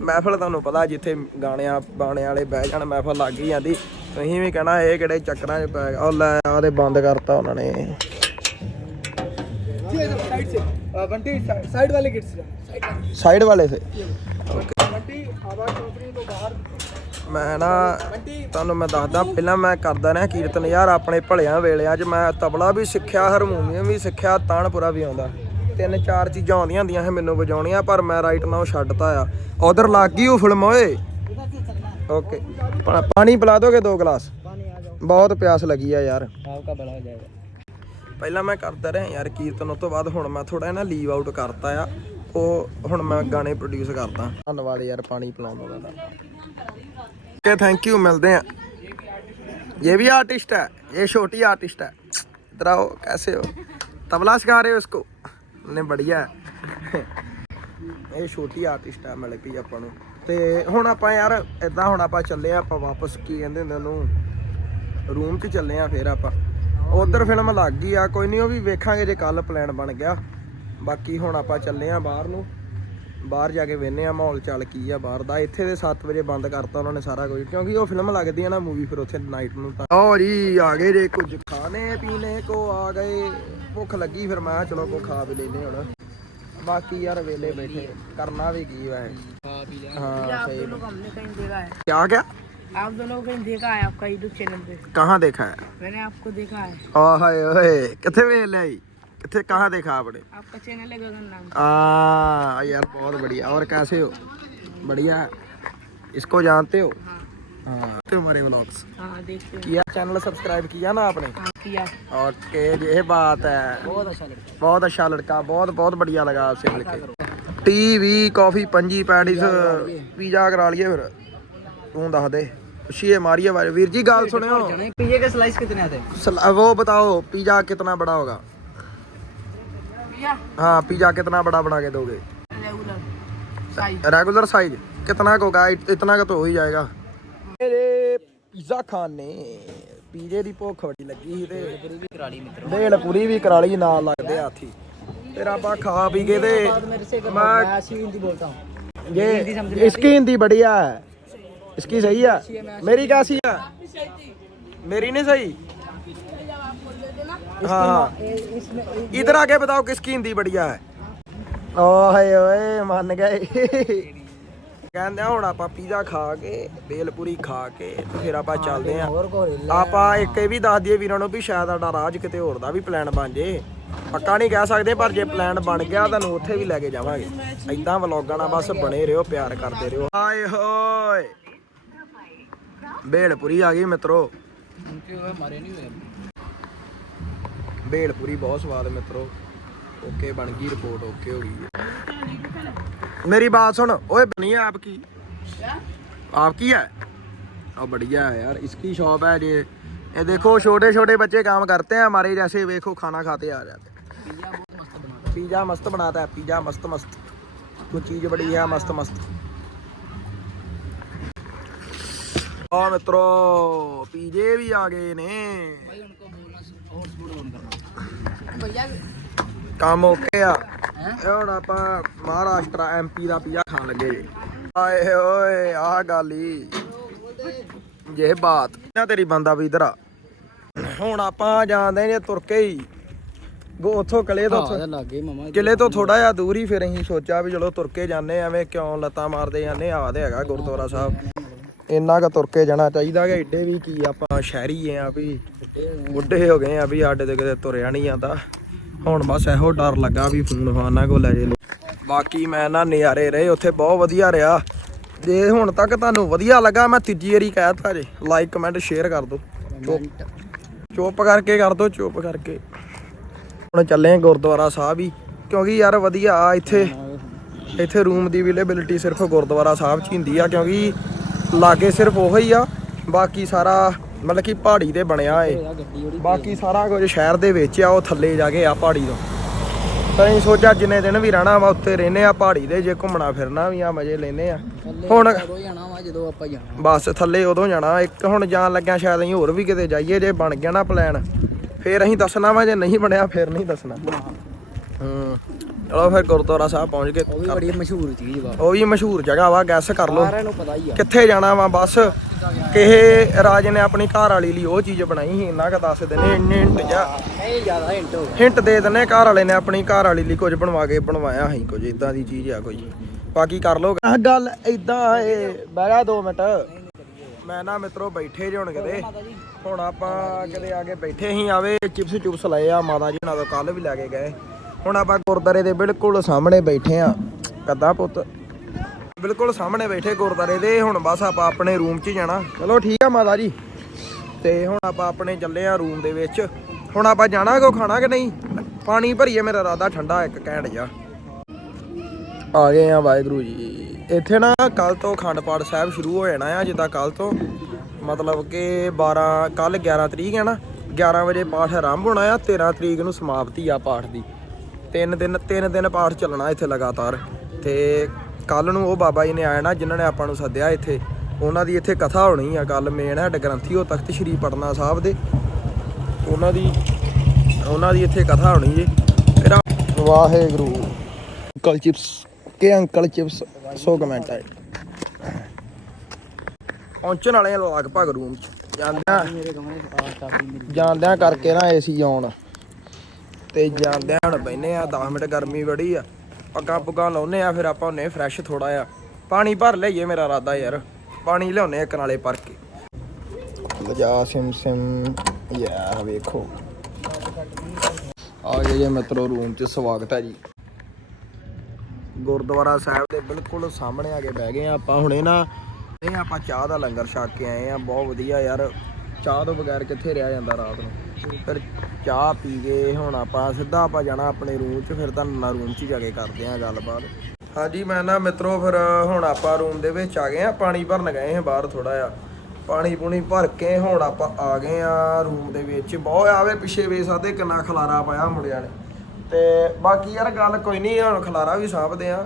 [SPEAKER 1] ਮਹਿਫਲ ਤੁਹਾਨੂੰ ਪਤਾ ਜਿੱਥੇ ਗਾਣਿਆਂ ਬਾਣੇ ਵਾਲੇ ਬਹਿ ਜਾਣ ਮਹਿਫਲ ਲੱਗ ਗਈ ਜਾਂਦੀ। ਤੁਸੀਂ ਵੀ ਕਹਿਣਾ ਇਹ ਕਿਹੜੇ ਚੱਕਰਾਂ 'ਚ ਪੈ ਗਿਆ ਉਹ ਲੈ ਆਦੇ ਬੰਦ ਕਰਤਾ ਉਹਨਾਂ ਨੇ। ਸਾਈਡ ਵਾਲੇ ਸੇ। ਮੈਂ ਨਾ ਤੁਹਾਨੂੰ ਮੈਂ ਦੱਸਦਾ ਪਹਿਲਾਂ ਮੈਂ ਕਰਦਾ ਰਿਹਾ ਕੀਰਤਨ ਯਾਰ ਆਪਣੇ ਭਲਿਆਂ ਵੇਲਿਆਂ 'ਚ। ਮੈਂ ਤਬਲਾ ਵੀ ਸਿੱਖਿਆ ਹਰਮੋਨੀਅਮ ਵੀ ਸਿੱਖਿਆ ਤਾਨਪੁਰਾ ਵੀ ਆਉਂਦਾ। ਤਿੰਨ ਚਾਰ ਚੀਜ਼ਾਂ ਆਉਂਦੀਆਂ ਹੁੰਦੀਆਂ ਸੀ ਮੈਨੂੰ ਵਜਾਉਣੀਆਂ ਪਰ ਮੈਂ ਰਾਈਟ ਨਾ ਉਹ ਛੱਡਤਾ ਆ ਉਧਰ ਲੱਗ ਗਈ ਉਹ ਫਿਲਮ ਓਏ ਓਕੇ ਪਾਣੀ ਪਿਲਾ ਦੋਗੇ ਦੋ ਗਲਾਸ ਬਹੁਤ ਪਿਆਸ ਲੱਗੀ ਆ ਯਾਰ
[SPEAKER 3] आपका भला हो जाएगा
[SPEAKER 1] ਪਹਿਲਾਂ ਮੈਂ ਕਰਦਾ ਰਿਹਾ ਯਾਰ ਕੀਰਤਨ ਉਸ ਤੋਂ ਬਾਅਦ ਹੁਣ ਮੈਂ ਥੋੜਾ ਨਾ ਲੀਵ ਆਊਟ ਕਰਤਾ ਆ ਉਹ ਹੁਣ ਮੈਂ ਗਾਣੇ ਪ੍ਰੋਡਿਊਸ ਕਰਦਾ ਧੰਨਵਾਦ ਯਾਰ ਪਾਣੀ ਪਿਲਾਉਣ ਦਾ ਤੁਹਾਡਾ ਓਕੇ ਥੈਂਕ ਯੂ ਮਿਲਦੇ ਆ ये भी आर्टिस्ट है ये छोटी आर्टिस्ट है इधर आओ कैसे हो तबला सिखा रहे हो इसको ਨੇ ਬੜੀਆ। ਇਹ ਛੋਟੀ ਆਰਟਿਸਟ ਆ ਮਿਲ ਪਈ ਆਪਾਂ ਨੂੰ। ਤੇ ਹੁਣ ਆਪਾਂ ਯਾਰ ਇਦਾਂ ਹੁਣ ਆਪਾਂ ਚੱਲੇ ਆ, ਆਪਾਂ ਵਾਪਸ ਕੀ ਕਹਿੰਦੇ ਹੁੰਦੇ ਉਹਨੂੰ? ਰੂਮ 'ਚ ਚੱਲੇ ਆ ਫੇਰ ਆਪਾਂ। ਉਧਰ ਫਿਲਮ ਲੱਗ ਗਈ ਆ, ਕੋਈ ਨਹੀਂ ਉਹ ਵੀ ਵੇਖਾਂਗੇ ਜੇ ਕੱਲ ਪਲਾਨ ਬਣ ਗਿਆ। ਬਾਕੀ ਹੁਣ ਆਪਾਂ ਚੱਲੇ ਆ ਬਾਹਰ ਨੂੰ। ਬਾਹਰ ਜਾ ਕੇ ਵੇਨੇ ਆ ਮਾਹੌਲ ਚੱਲ ਕੀ ਆ ਬਾਹਰ ਦਾ ਇੱਥੇ ਦੇ 7 ਵਜੇ ਬੰਦ ਕਰਤਾ ਉਹਨਾਂ ਨੇ ਸਾਰਾ ਕੁਝ ਕਿਉਂਕਿ ਉਹ ਫਿਲਮ ਲੱਗਦੀ ਆ ਨਾ ਮੂਵੀ ਫਿਰ ਉੱਥੇ ਨਾਈਟ ਨੂੰ ਤਾਂ ਓ ਜੀ ਆ ਗਏ ਜੇ ਕੁਝ ਖਾਣੇ ਪੀਣੇ ਕੋ ਆ ਗਏ ਭੁੱਖ ਲੱਗੀ ਫਿਰ ਮੈਂ ਕਿਹਾ ਚਲੋ ਕੋ ਖਾ ਵੀ ਲੈਨੇ ਹੁਣ ਬਾਕੀ ਯਾਰ ਵੇਲੇ ਬੈਠੇ ਕਰਨਾ ਵੀ ਕੀ ਵੈ हाँ सही
[SPEAKER 5] लोग हमने कहीं देखा है
[SPEAKER 1] क्या क्या
[SPEAKER 5] आप दोनों को कहीं देखा है आपका यूट्यूब चैनल पे
[SPEAKER 1] कहाँ देखा है
[SPEAKER 5] मैंने आपको देखा है
[SPEAKER 1] ओ हाय ओए किथे ਵੇਖ ਲਿਆ ਇੱਥੇ ਕਹਾਂ देखा आपने
[SPEAKER 5] आपका चैनल है गगन नाम
[SPEAKER 1] आ यार बहुत बढ़िया और कैसे हो बढ़िया इसको जानते हो हाँ हाँ तुम्हारे व्लॉग्स
[SPEAKER 5] हाँ देखते हैं
[SPEAKER 1] किया चैनल सब्सक्राइब किया ना आपने
[SPEAKER 5] हाँ, किया
[SPEAKER 1] ओके ये बात है
[SPEAKER 3] बहुत अच्छा लड़का
[SPEAKER 1] बहुत अच्छा लड़का बहुत बहुत बढ़िया लगा आपसे मिलके टी वी कॉफ़ी पंजी पैडिस पिज़्ज़ा करा लिए फिर तू दस दे खुशी मारिए बारे वीर जी गाल सुनो
[SPEAKER 3] पिज़्ज़े के स्लाइस कितने आते
[SPEAKER 1] वो बताओ पिज़्ज़ा कितना बड़ा होगा
[SPEAKER 5] किया
[SPEAKER 1] हाँ पिज्जा कितना बड़ा बना के दोगे
[SPEAKER 5] रेगुलर साइज
[SPEAKER 1] रेगुलर साइज कितना का होगा इत- इतना का तो हो ही जाएगा ਮੇਰੇ ਪੀਜ਼ਾ ਖਾਣ ਨੇ ਪੀਜ਼ੇ ਦੀ ਭੁੱਖ ਬੜੀ ਲੱਗੀ ਸੀ ਤੇ
[SPEAKER 3] कराली मित्र
[SPEAKER 1] ਢੇਲ ਪੂਰੀ ਵੀ ਕਰਾ ਲਈ ਨਾਲ ਲੱਗਦੇ ਹਾਥੀ ਫਿਰ ਆਪਾਂ ਖਾ ਪੀ ਕੇ ਤੇ
[SPEAKER 3] मेरे से
[SPEAKER 1] मैं
[SPEAKER 3] ऐसी हिंदी बोलता हूँ
[SPEAKER 1] ये इसकी हिंदी बढ़िया है इसकी सही है मेरी कैसी है मेरी नहीं सही हाँ हाँ इधर आके बताओ किसकी हिंदी बढ़िया है ਓਏ ਓਏ ਮੰਨ ਗਏ ਕਹਿੰਦੇ ਆ ਹੁਣ ਆਪਾਂ ਪੀਜ਼ਾ ਖਾ ਕੇ ਬੇਲਪੂਰੀ ਖਾ ਕੇ ਤੇ ਫਿਰ ਆਪਾਂ ਚੱਲਦੇ ਆ
[SPEAKER 3] और को
[SPEAKER 1] ਆਪਾਂ ਇੱਕ ਇਹ ਵੀ ਦੱਸ ਦਈਏ ਵੀਰਾਂ ਨੂੰ ਵੀ ਸ਼ਾਇਦ ਸਾਡਾ ਰਾਜ ਕਿਤੇ ਹੋਰ ਦਾ ਵੀ ਪਲਾਨ ਬਣ ਜੇ ਪੱਕਾ ਨਹੀਂ ਕਹਿ ਸਕਦੇ ਪਰ ਜੇ ਪਲਾਨ ਬਣ ਗਿਆ ਤੁਹਾਨੂੰ ਉੱਥੇ ਵੀ ਲੈ ਕੇ ਜਾਵਾਂਗੇ ਐਦਾਂ ਵਲੌਗਾਂ ਨਾਲ ਬਸ ਬਣੇ ਰਹੋ ਪਿਆਰ ਕਰਦੇ ਰਹੋ ਆਏ ਹੋਏ ਬੇਲਪੁਰੀ ਆ ਗਈ ਮਿੱਤਰੋ
[SPEAKER 3] हमारे नहीं
[SPEAKER 1] भेलपुरी, बहुत स्वाद मित्रों। ओके, बन गई रिपोर्ट, ओके हो गई मेरी बात सुन, ओए, बनी है आपकी? आपकी है? और बढ़िया है यार, इसकी शॉप है जे ये देखो छोटे छोटे बच्चे काम करते हैं, हमारे जैसे, देखो, खाना खाते आ जाते पिज़्ज़ा मस्त बनाता है, पिज़्ज़ा मस्त मस्त। कुछ चीज़ बड़ी है, मस्त
[SPEAKER 3] मस्त। मित्रों, पिज़्ज़े भी आ गए ने
[SPEAKER 1] ਕੰਮ ਓਕੇ ਆ। ਇਹ ਹੁਣ ਆਪਾਂ ਮਹਾਰਾਸ਼ਟਰ ਐਮਪੀ ਦਾ ਪੀਆ ਖਾਣ ਲੱਗੇ ਆਏ ਓਏ ਆਹ ਗੱਲ ਹੀ। ਜੇ ਬਾਤ। ਨਾ ਤੇਰੀ ਬੰਦਾ ਵੀ ਇਧਰ ਆ। ਹੁਣ ਆਪਾਂ ਜਾਂਦੇ ਨੇ ਤੁਰ ਕੇ ਹੀ। ਗੋ ਉਥੋਂ ਕਲੇ ਤੋਂ ਉਥੋਂ ਕਿਲੇ ਤੋਂ ਥੋੜਾ ਜਿਹਾ ਦੂਰ ਹੀ ਫਿਰ ਅਸੀਂ ਸੋਚਿਆ ਵੀ ਚਲੋ ਤੁਰ ਕੇ ਜਾਂਦੇ ਐਵੇਂ ਕਿਉਂ ਲੱਤਾਂ ਮਾਰਦੇ ਜਾਂਦੇ ਆਵਾ ਤੇ ਹੈਗਾ ਗੁਰਦੁਆਰਾ ਸਾਹਿਬ। ਇੰਨਾ ਕੁ ਤੁਰ ਕੇ ਜਾਣਾ ਚਾਹੀਦਾ ਕਿ ਏਡੇ ਵੀ ਕੀ ਆਪਾਂ ਸ਼ਹਿਰੀ ਆ ਵੀ ਬੁੱਢੇ ਹੋ ਗਏ ਆ ਵੀ ਸਾਡੇ ਤੇ ਕਿਤੇ ਤੁਰਿਆ ਨਹੀਂ ਜਾਂਦਾ। ਹੁਣ ਬਸ ਇਹੋ ਡਰ ਲੱਗਾ ਵੀ ਫੋਨ ਫਾਨਾ ਕੋ ਲੈ ਜੇ ਲੋ ਬਾਕੀ ਮੈਂ ਨਾ ਨਜ਼ਾਰੇ ਰਹੇ ਉੱਥੇ ਬਹੁਤ ਵਧੀਆ ਰਿਹਾ। ਜੇ ਹੁਣ ਤੱਕ ਤੁਹਾਨੂੰ ਵਧੀਆ ਲੱਗਾ ਮੈਂ ਤੀਜੀ ਵਾਰੀ ਕਹਿਤਾ ਜੇ। ਲਾਈਕ ਕਮੈਂਟ ਸ਼ੇਅਰ ਕਰ ਦਿਓ। ਚੁੱਪ। ਕਰਕੇ ਕਰ ਦਿਓ ਚੁੱਪ ਕਰਕੇ। ਹੁਣ ਚੱਲੇ ਆਂ ਗੁਰਦੁਆਰਾ ਸਾਹਿਬ ਹੀ। ਕਿਉਂਕਿ ਯਾਰ ਵਧੀਆ ਆ ਇੱਥੇ। ਇੱਥੇ ਰੂਮ ਦੀ ਅਵੇਲੇਬਿਲਿਟੀ ਸਿਰਫ ਗੁਰਦੁਆਰਾ ਸਾਹਿਬ 'ਚ ਹੁੰਦੀ ਆ ਕਿਉਂਕਿ ਲਾਗੇ ਸਿਰਫ ਉਹੋ ਹੀ ਆ ਬਾਕੀ ਸਾਰਾ ਮਤਲਬ ਕਿ ਪਹਾੜੀ ਤੇ ਬਣਿਆ ਏ। ਬਾਕੀ ਸਾਰਾ ਕੁਝ ਸ਼ਹਿਰ ਦੇ ਵਿੱਚ ਆ ਉਹ ਥੱਲੇ ਜਾ ਕੇ ਆ ਪਹਾੜੀ ਤੋਂ। ਤਾਂ ਅਸੀਂ ਸੋਚਿਆ ਜਿੰਨੇ ਦਿਨ ਵੀ ਰਹਿਣਾ ਵਾ ਉੱਤੇ ਰਹਿੰਦੇ ਆ ਪਹਾੜੀ ਦੇ ਜੇ ਘੁੰਮਣਾ ਫਿਰਨਾ ਵੀ ਆ ਮਜ਼ੇ ਲੈਨੇ ਆ। ਹੁਣ
[SPEAKER 3] ਉਦੋਂ ਜਾਣਾ ਵਾ ਜਦੋਂ ਆਪਾਂ ਜਾਣਾ।
[SPEAKER 1] ਬਸ ਥੱਲੇ ਉਦੋਂ ਜਾਣਾ ਇੱਕ ਹੁਣ ਜਾਣ ਲੱਗਿਆ ਸ਼ਾਇਦ ਅਸੀਂ ਹੋਰ ਵੀ ਕਿਤੇ ਜਾਈਏ ਜੇ ਬਣ ਗਿਆ ਨਾ ਪਲਾਨ ਫੇਰ ਅਸੀਂ ਦੱਸਣਾ ਵਾ ਜੇ ਨਹੀਂ ਬਣਿਆ ਫੇਰ ਨਹੀਂ ਦੱਸਣਾ। ਹੂੰ। ਚਲੋ ਫਿਰ ਗੁਰਦੁਆਰਾ ਸਾਹਿਬ ਪਹੁੰਚ ਗਏ।
[SPEAKER 3] ਉਹ ਵੀ ਬੜੀ ਮਸ਼ਹੂਰ ਚੀਜ਼ ਵਾ।
[SPEAKER 1] ਉਹ ਵੀ ਮਸ਼ਹੂਰ ਜਗ੍ਹਾ ਵਾ ਗੈਸ ਕਰ ਲਓ।
[SPEAKER 3] ਸਾਰਿਆਂ ਨੂੰ ਪਤਾ ਹੀ ਆ।
[SPEAKER 1] ਕਿੱਥੇ ਜਾਣਾ ਵਾ ਬਸ? ਕਿਸੇ ਰਾਜ ਨੇ ਆਪਣੀ ਘਰ ਵਾਲੀ ਲਈ ਉਹ ਚੀਜ਼ ਬਣਾਈ ਸੀ ਇੰਨਾ ਕ ਦੱਸ ਦਿੰਦੇ ਇੰਨੇ ਹਿੰਟ ਜਾ
[SPEAKER 3] ਨਹੀਂ ਜ਼ਿਆਦਾ ਹਿੰਟ ਹੋ
[SPEAKER 1] ਹਿੰਟ ਦੇ ਦਿੰਦੇ ਘਰ ਵਾਲੇ ਨੇ ਆਪਣੀ ਘਰ ਵਾਲੀ ਲਈ ਕੁਝ ਬਣਵਾ ਕੇ ਬਣਵਾਇਆ ਸੀ ਕੁਝ ਇਦਾਂ ਦੀ ਚੀਜ਼ ਆ ਕੋਈ। ਬਾਕੀ ਕਰ ਲੋ ਆਹ ਗੱਲ ਇਦਾਂ ਏ ਬਹਿ ਜਾ 2 ਮਿੰਟ। ਮੈਂ ਨਾ ਮਿੱਤਰੋ ਬੈਠੇ ਜੇ ਹੁਣ ਕਿਤੇ। ਹੁਣ ਆਪਾਂ ਕਿਤੇ ਆ ਕੇ ਬੈਠੇ ਹੀ ਆਵੇ ਚਿਪਸ ਚੁਪਸ ਲਏ ਆ ਮਾਤਾ ਜੀ ਨਾਲ ਕੱਲ ਵੀ ਲੈ ਕੇ ਗਏ। ਹੁਣ ਆਪਾਂ ਗੁਰਦਾਰੇ ਦੇ ਬਿਲਕੁਲ ਸਾਹਮਣੇ ਬੈਠੇ ਆ। ਕੱਦਾ ਪੁੱਤ। ਬਿਲਕੁਲ ਸਾਹਮਣੇ ਬੈਠੇ ਗੁਰਦਾਰੇ ਦੇ। ਹੁਣ ਬਸ ਆਪਾਂ ਆਪਣੇ ਰੂਮ 'ਚ ਜਾਣਾ। ਚਲੋ ਠੀਕ ਆ ਮਾਤਾ ਜੀ। ਤੇ ਹੁਣ ਆਪਾਂ ਆਪਣੇ ਚੱਲੇ ਆ ਰੂਮ ਦੇ ਵਿੱਚ। ਹੁਣ ਆਪਾਂ ਜਾਣਾ ਕੋ ਖਾਣਾ ਕਿ ਨਹੀਂ? ਪਾਣੀ ਭਰੀਏ ਮੇਰਾ ਰਾਦਾ ਠੰਡਾ, ਇੱਕ ਘੈਂਟ ਜਾ ਆ ਗਏ ਆ ਵਾਹਿਗੁਰੂ ਜੀ। ਇੱਥੇ ਨਾ ਕੱਲ ਤੋਂ ਅਖੰਡ ਪਾਠ ਸਾਹਿਬ ਸ਼ੁਰੂ ਹੋ ਜਾਣਾ ਆ, ਜਿੱਦਾਂ ਕੱਲ ਤੋਂ। ਮਤਲਬ ਕਿ 12 ਕੱਲ 11 ਤਰੀਕ ਹੈ ਨਾ। 11 ਵਜੇ ਪਾਠ ਆਰੰਭ ਹੋਣਾ ਆ। 13 ਤਰੀਕ ਨੂੰ ਸਮਾਪਤੀ ਆ ਪਾਠ ਦੀ। ਤਿੰਨ ਦਿਨ ਤਿੰਨ ਦਿਨ ਪਾਠ ਚੱਲਣਾ ਇੱਥੇ ਲਗਾਤਾਰ। ਤੇ ਕੱਲ ਨੂੰ ਉਹ ਬਾਬਾ ਜੀ ਨੇ ਆਇਆ ਨਾ, ਜਿਨ੍ਹਾਂ ਨੇ ਆਪਾਂ ਨੂੰ ਸੱਦਿਆ ਇੱਥੇ, ਉਹਨਾਂ ਦੀ ਇੱਥੇ ਕਥਾ ਹੋਣੀ ਆ ਕੱਲ ਮੇਨ ਹੈ, ਗ੍ਰੰਥੀ ਉਹ ਤਖਤ ਸ੍ਰੀ ਪਟਨਾ ਸਾਹਿਬ ਦੇ। ਉਹਨਾਂ ਦੀ ਉਹਨਾਂ ਦੀ ਇੱਥੇ ਕਥਾ ਹੋਣੀ ਜੀ। ਫਿਰ ਵਾਹਿਗੁਰੂ। ਅੰਕਲ ਚਿਪਸ, ਕੇ ਅੰਕਲ ਚਿਪਸ? ਸੋ ਕਮੈਂਟ ਆਏ। ਪਹੁੰਚਣ ਵਾਲੇ ਲਗਭਗ ਰੂਮ ਚ। ਜਾਂਦਿਆਂ ਜਾਂਦਿਆਂ ਕਰਕੇ ਨਾ ਏਸੀ ਆਉਣ ਤੇ ਜਾਂਦਿਆਂ ਹੁਣ ਬੈਨੇ ਆ 10 ਮਿੰਟ ਗਰਮੀ ਬੜੀ ਆ। ਪੱਗਾਂ ਪੁੱਗਾਂ ਲਾਉਨੇ ਆ ਫਿਰ ਆਪਾਂ ਹੁੰਨੇ ਫਰੈਸ਼ ਥੋੜਾ ਆ ਪਾਣੀ ਭਰ ਲਈਏ ਮੇਰਾ ਇਰਾਦਾ ਯਾਰ ਪਾਣੀ ਲਿਆਉਨੇ ਇੱਕ ਨਾਲੇ ਭਰ ਕੇ। ਲਜਾ ਸਿਮ ਸਿਮ ਯਾ ਵੇਖੋ। ਆ ਗਏ ਜੇ ਮਿੱਤਰੋ ਰੂਮ 'ਚ ਸਵਾਗਤ ਹੈ ਜੀ। ਗੁਰਦੁਆਰਾ ਸਾਹਿਬ ਦੇ ਬਿਲਕੁਲ ਸਾਹਮਣੇ ਆ ਕੇ ਬਹਿ ਗਏ ਆ ਆਪਾਂ ਹੁਣੇ ਨਾ। ਇਹ ਆਪਾਂ ਚਾਹ ਦਾ ਲੰਗਰ ਛਕ ਕੇ ਆਏ ਆ ਬਹੁਤ ਵਧੀਆ ਯਾਰ। ਚਾਹ ਤੋਂ ਬਗੈਰ ਕਿੱਥੇ ਰਿਹਾ ਜਾਂਦਾ ਰਾਤ ਨੂੰ? ਫਿਰ ਚਾਹ ਪੀ ਕੇ ਹੁਣ ਆਪਾਂ ਸਿੱਧਾ ਆਪਾਂ ਜਾਣਾ ਆਪਣੇ ਰੂਮ 'ਚ, ਫਿਰ ਤਾਂ ਨਾ ਰੂਮ 'ਚ ਹੀ ਜਾ ਕੇ ਕਰਦੇ ਆ ਗੱਲਬਾਤ। ਹਾਂਜੀ, ਮੈਂ ਨਾ ਮਿੱਤਰੋ ਫਿਰ ਹੁਣ ਆਪਾਂ ਰੂਮ ਦੇ ਵਿੱਚ ਆ ਗਏ ਆ ਪਾਣੀ ਭਰਨ ਗਏ ਹਾਂ ਬਾਹਰ ਥੋੜਾ ਆ ਪਾਣੀ ਪੂਣੀ ਭਰ ਕੇ ਹੁਣ ਆਪਾਂ ਆ ਗਏ ਆ ਰੂਮ ਦੇ ਵਿੱਚ। ਬਹੁਤ ਆਵੇ ਪਿੱਛੇ ਵੇ ਸਕਦੇ ਕਿੰਨਾ ਖਲਾਰਾ ਪਾਇਆ ਮੁੰਡਿਆਂ ਨੇ। ਤੇ ਬਾਕੀ ਯਾਰ ਗੱਲ ਕੋਈ ਨਹੀਂ, ਹੁਣ ਖਲਾਰਾ ਵੀ ਸਾਂਭਦੇ ਆ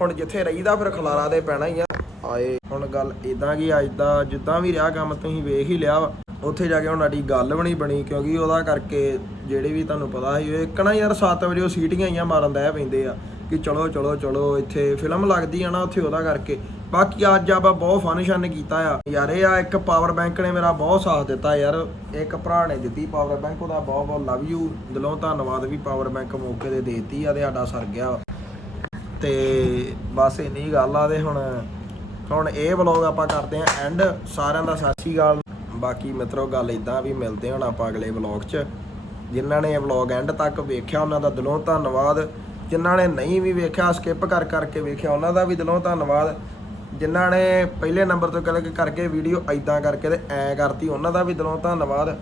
[SPEAKER 1] ਹੁਣ ਜਿੱਥੇ ਰਹੀਦਾ ਫਿਰ ਖਲਾਰਾ ਦੇ ਪੈਣਾ ਹੀ ਆ। ਆਏ ਹੁਣ ਗੱਲ ਇਦਾਂ ਕੀ ਅੱਜ ਦਾ ਜਿੱਦਾਂ ਵੀ ਰਿਹਾ ਕੰਮ, ਤੁਸੀਂ ਵੇਖ ਹੀ ਲਿਆ ਵਾ। ਉੱਥੇ ਜਾ ਕੇ ਹੁਣ ਸਾਡੀ ਗੱਲ ਵੀ ਨਹੀਂ ਬਣੀ, ਕਿਉਂਕਿ ਉਹਦਾ ਕਰਕੇ ਜਿਹੜੇ ਵੀ ਤੁਹਾਨੂੰ ਪਤਾ ਸੀ, ਉਹ ਇੱਕ ਨਾ ਯਾਰ 7 ਵਜੇ ਉਹ ਸੀਟੀਆਂ ਆਈਆਂ ਮਾਰਨ ਦਾ ਪੈਂਦੇ ਆ, ਕਿ ਚਲੋ ਚਲੋ ਚਲੋ, ਇੱਥੇ ਫਿਲਮ ਲੱਗਦੀ ਆ ਨਾ ਉੱਥੇ ਉਹਦਾ ਕਰਕੇ। ਬਾਕੀ ਅੱਜ ਆਪਾਂ ਬਹੁਤ ਫਨ ਸ਼ਨ ਕੀਤਾ ਆ। ਯਾਰ ਇਹ ਆ, ਇੱਕ ਪਾਵਰ ਬੈਂਕ ਨੇ ਮੇਰਾ ਬਹੁਤ ਸਾਥ ਦਿੱਤਾ ਯਾਰ। ਇੱਕ ਭਰਾ ਨੇ ਦਿੱਤੀ ਪਾਵਰ ਬੈਂਕ ਉਹਦਾ ਬਹੁਤ ਬਹੁਤ ਲਵ ਯੂ ਦਿਲੋਂ ਧੰਨਵਾਦ ਵੀ ਪਾਵਰ ਬੈਂਕ ਮੌਕੇ ਤੇ ਦੇਤੀ ਆ ਤੇ ਸਾਡਾ ਸਰ ਗਿਆ। ਵਾ। ਤੇ ਬਸ ਇੰਨੀ ਗੱਲ ਆ ਤੇ ਹੁਣ ਹੁਣ ਇਹ ਵਲੌਗ ਆਪਾਂ ਕਰਦੇ ਆਂ ਐਂਡ ਸਾਰਿਆਂ ਦਾ ਸਤਿ ਸ਼੍ਰੀ ਅਕਾਲ। ਬਾਕੀ ਮਿੱਤਰੋ, ਗੱਲ ਇਦਾਂ ਵੀ ਮਿਲਦੇ ਹੁਣ ਆਪਾਂ ਅਗਲੇ ਵਲੌਗ 'ਚ। ਜਿਨ੍ਹਾਂ ਨੇ ਇਹ ਵਲੌਗ ਐਂਡ ਤੱਕ ਵੇਖਿਆ, ਉਹਨਾਂ ਦਾ ਦਿਲੋਂ ਧੰਨਵਾਦ। ਜਿਨ੍ਹਾਂ ਨੇ ਨਹੀਂ ਵੀ ਵੇਖਿਆ ਸਕਿਪ ਕਰ ਕਰਕੇ ਵੇਖਿਆ, ਉਹਨਾਂ ਦਾ ਵੀ ਦਿਲੋਂ ਧੰਨਵਾਦ। ਜਿਨ੍ਹਾਂ ਨੇ ਪਹਿਲੇ ਨੰਬਰ ਤੋਂ ਕਲਿੱਕ ਕਰਕੇ ਵੀਡੀਓ ਐਦਾਂ ਕਰਕੇ ਤੇ ਐ ਕਰਤੀ, ਉਹਨਾਂ ਦਾ ਵੀ ਦਿਲੋਂ ਧੰਨਵਾਦ।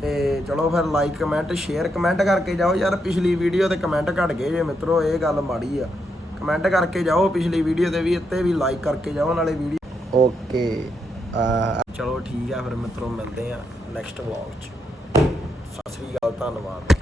[SPEAKER 1] ਤੇ ਚਲੋ ਫਿਰ ਲਾਈਕ ਕਮੈਂਟ ਸ਼ੇਅਰ ਕਮੈਂਟ ਕਰਕੇ ਜਾਓ। ਯਾਰ ਪਿਛਲੀ ਵੀਡੀਓ ਤੇ ਕਮੈਂਟ ਘਟ ਗਏ ਜੇ ਮਿੱਤਰੋ, ਇਹ ਗੱਲ ਮਾੜੀ ਆ। ਕਮੈਂਟ ਕਰਕੇ ਜਾਓ, ਪਿਛਲੀ ਵੀਡੀਓ ਤੇ ਵੀ ਇੱਥੇ ਵੀ ਲਾਈਕ ਕਰਕੇ ਜਾਓ, ਨਾਲੇ ਵੀਡੀਓ ਓਕੇ ਚਲੋ ਠੀਕ ਆ ਫਿਰ ਮਿੱਤਰੋ ਮਿਲਦੇ ਆ ਨੈਕਸਟ ਵਲੌਗ 'ਚ। ਸਤਿ ਸ੍ਰੀ ਅਕਾਲ ਧੰਨਵਾਦ।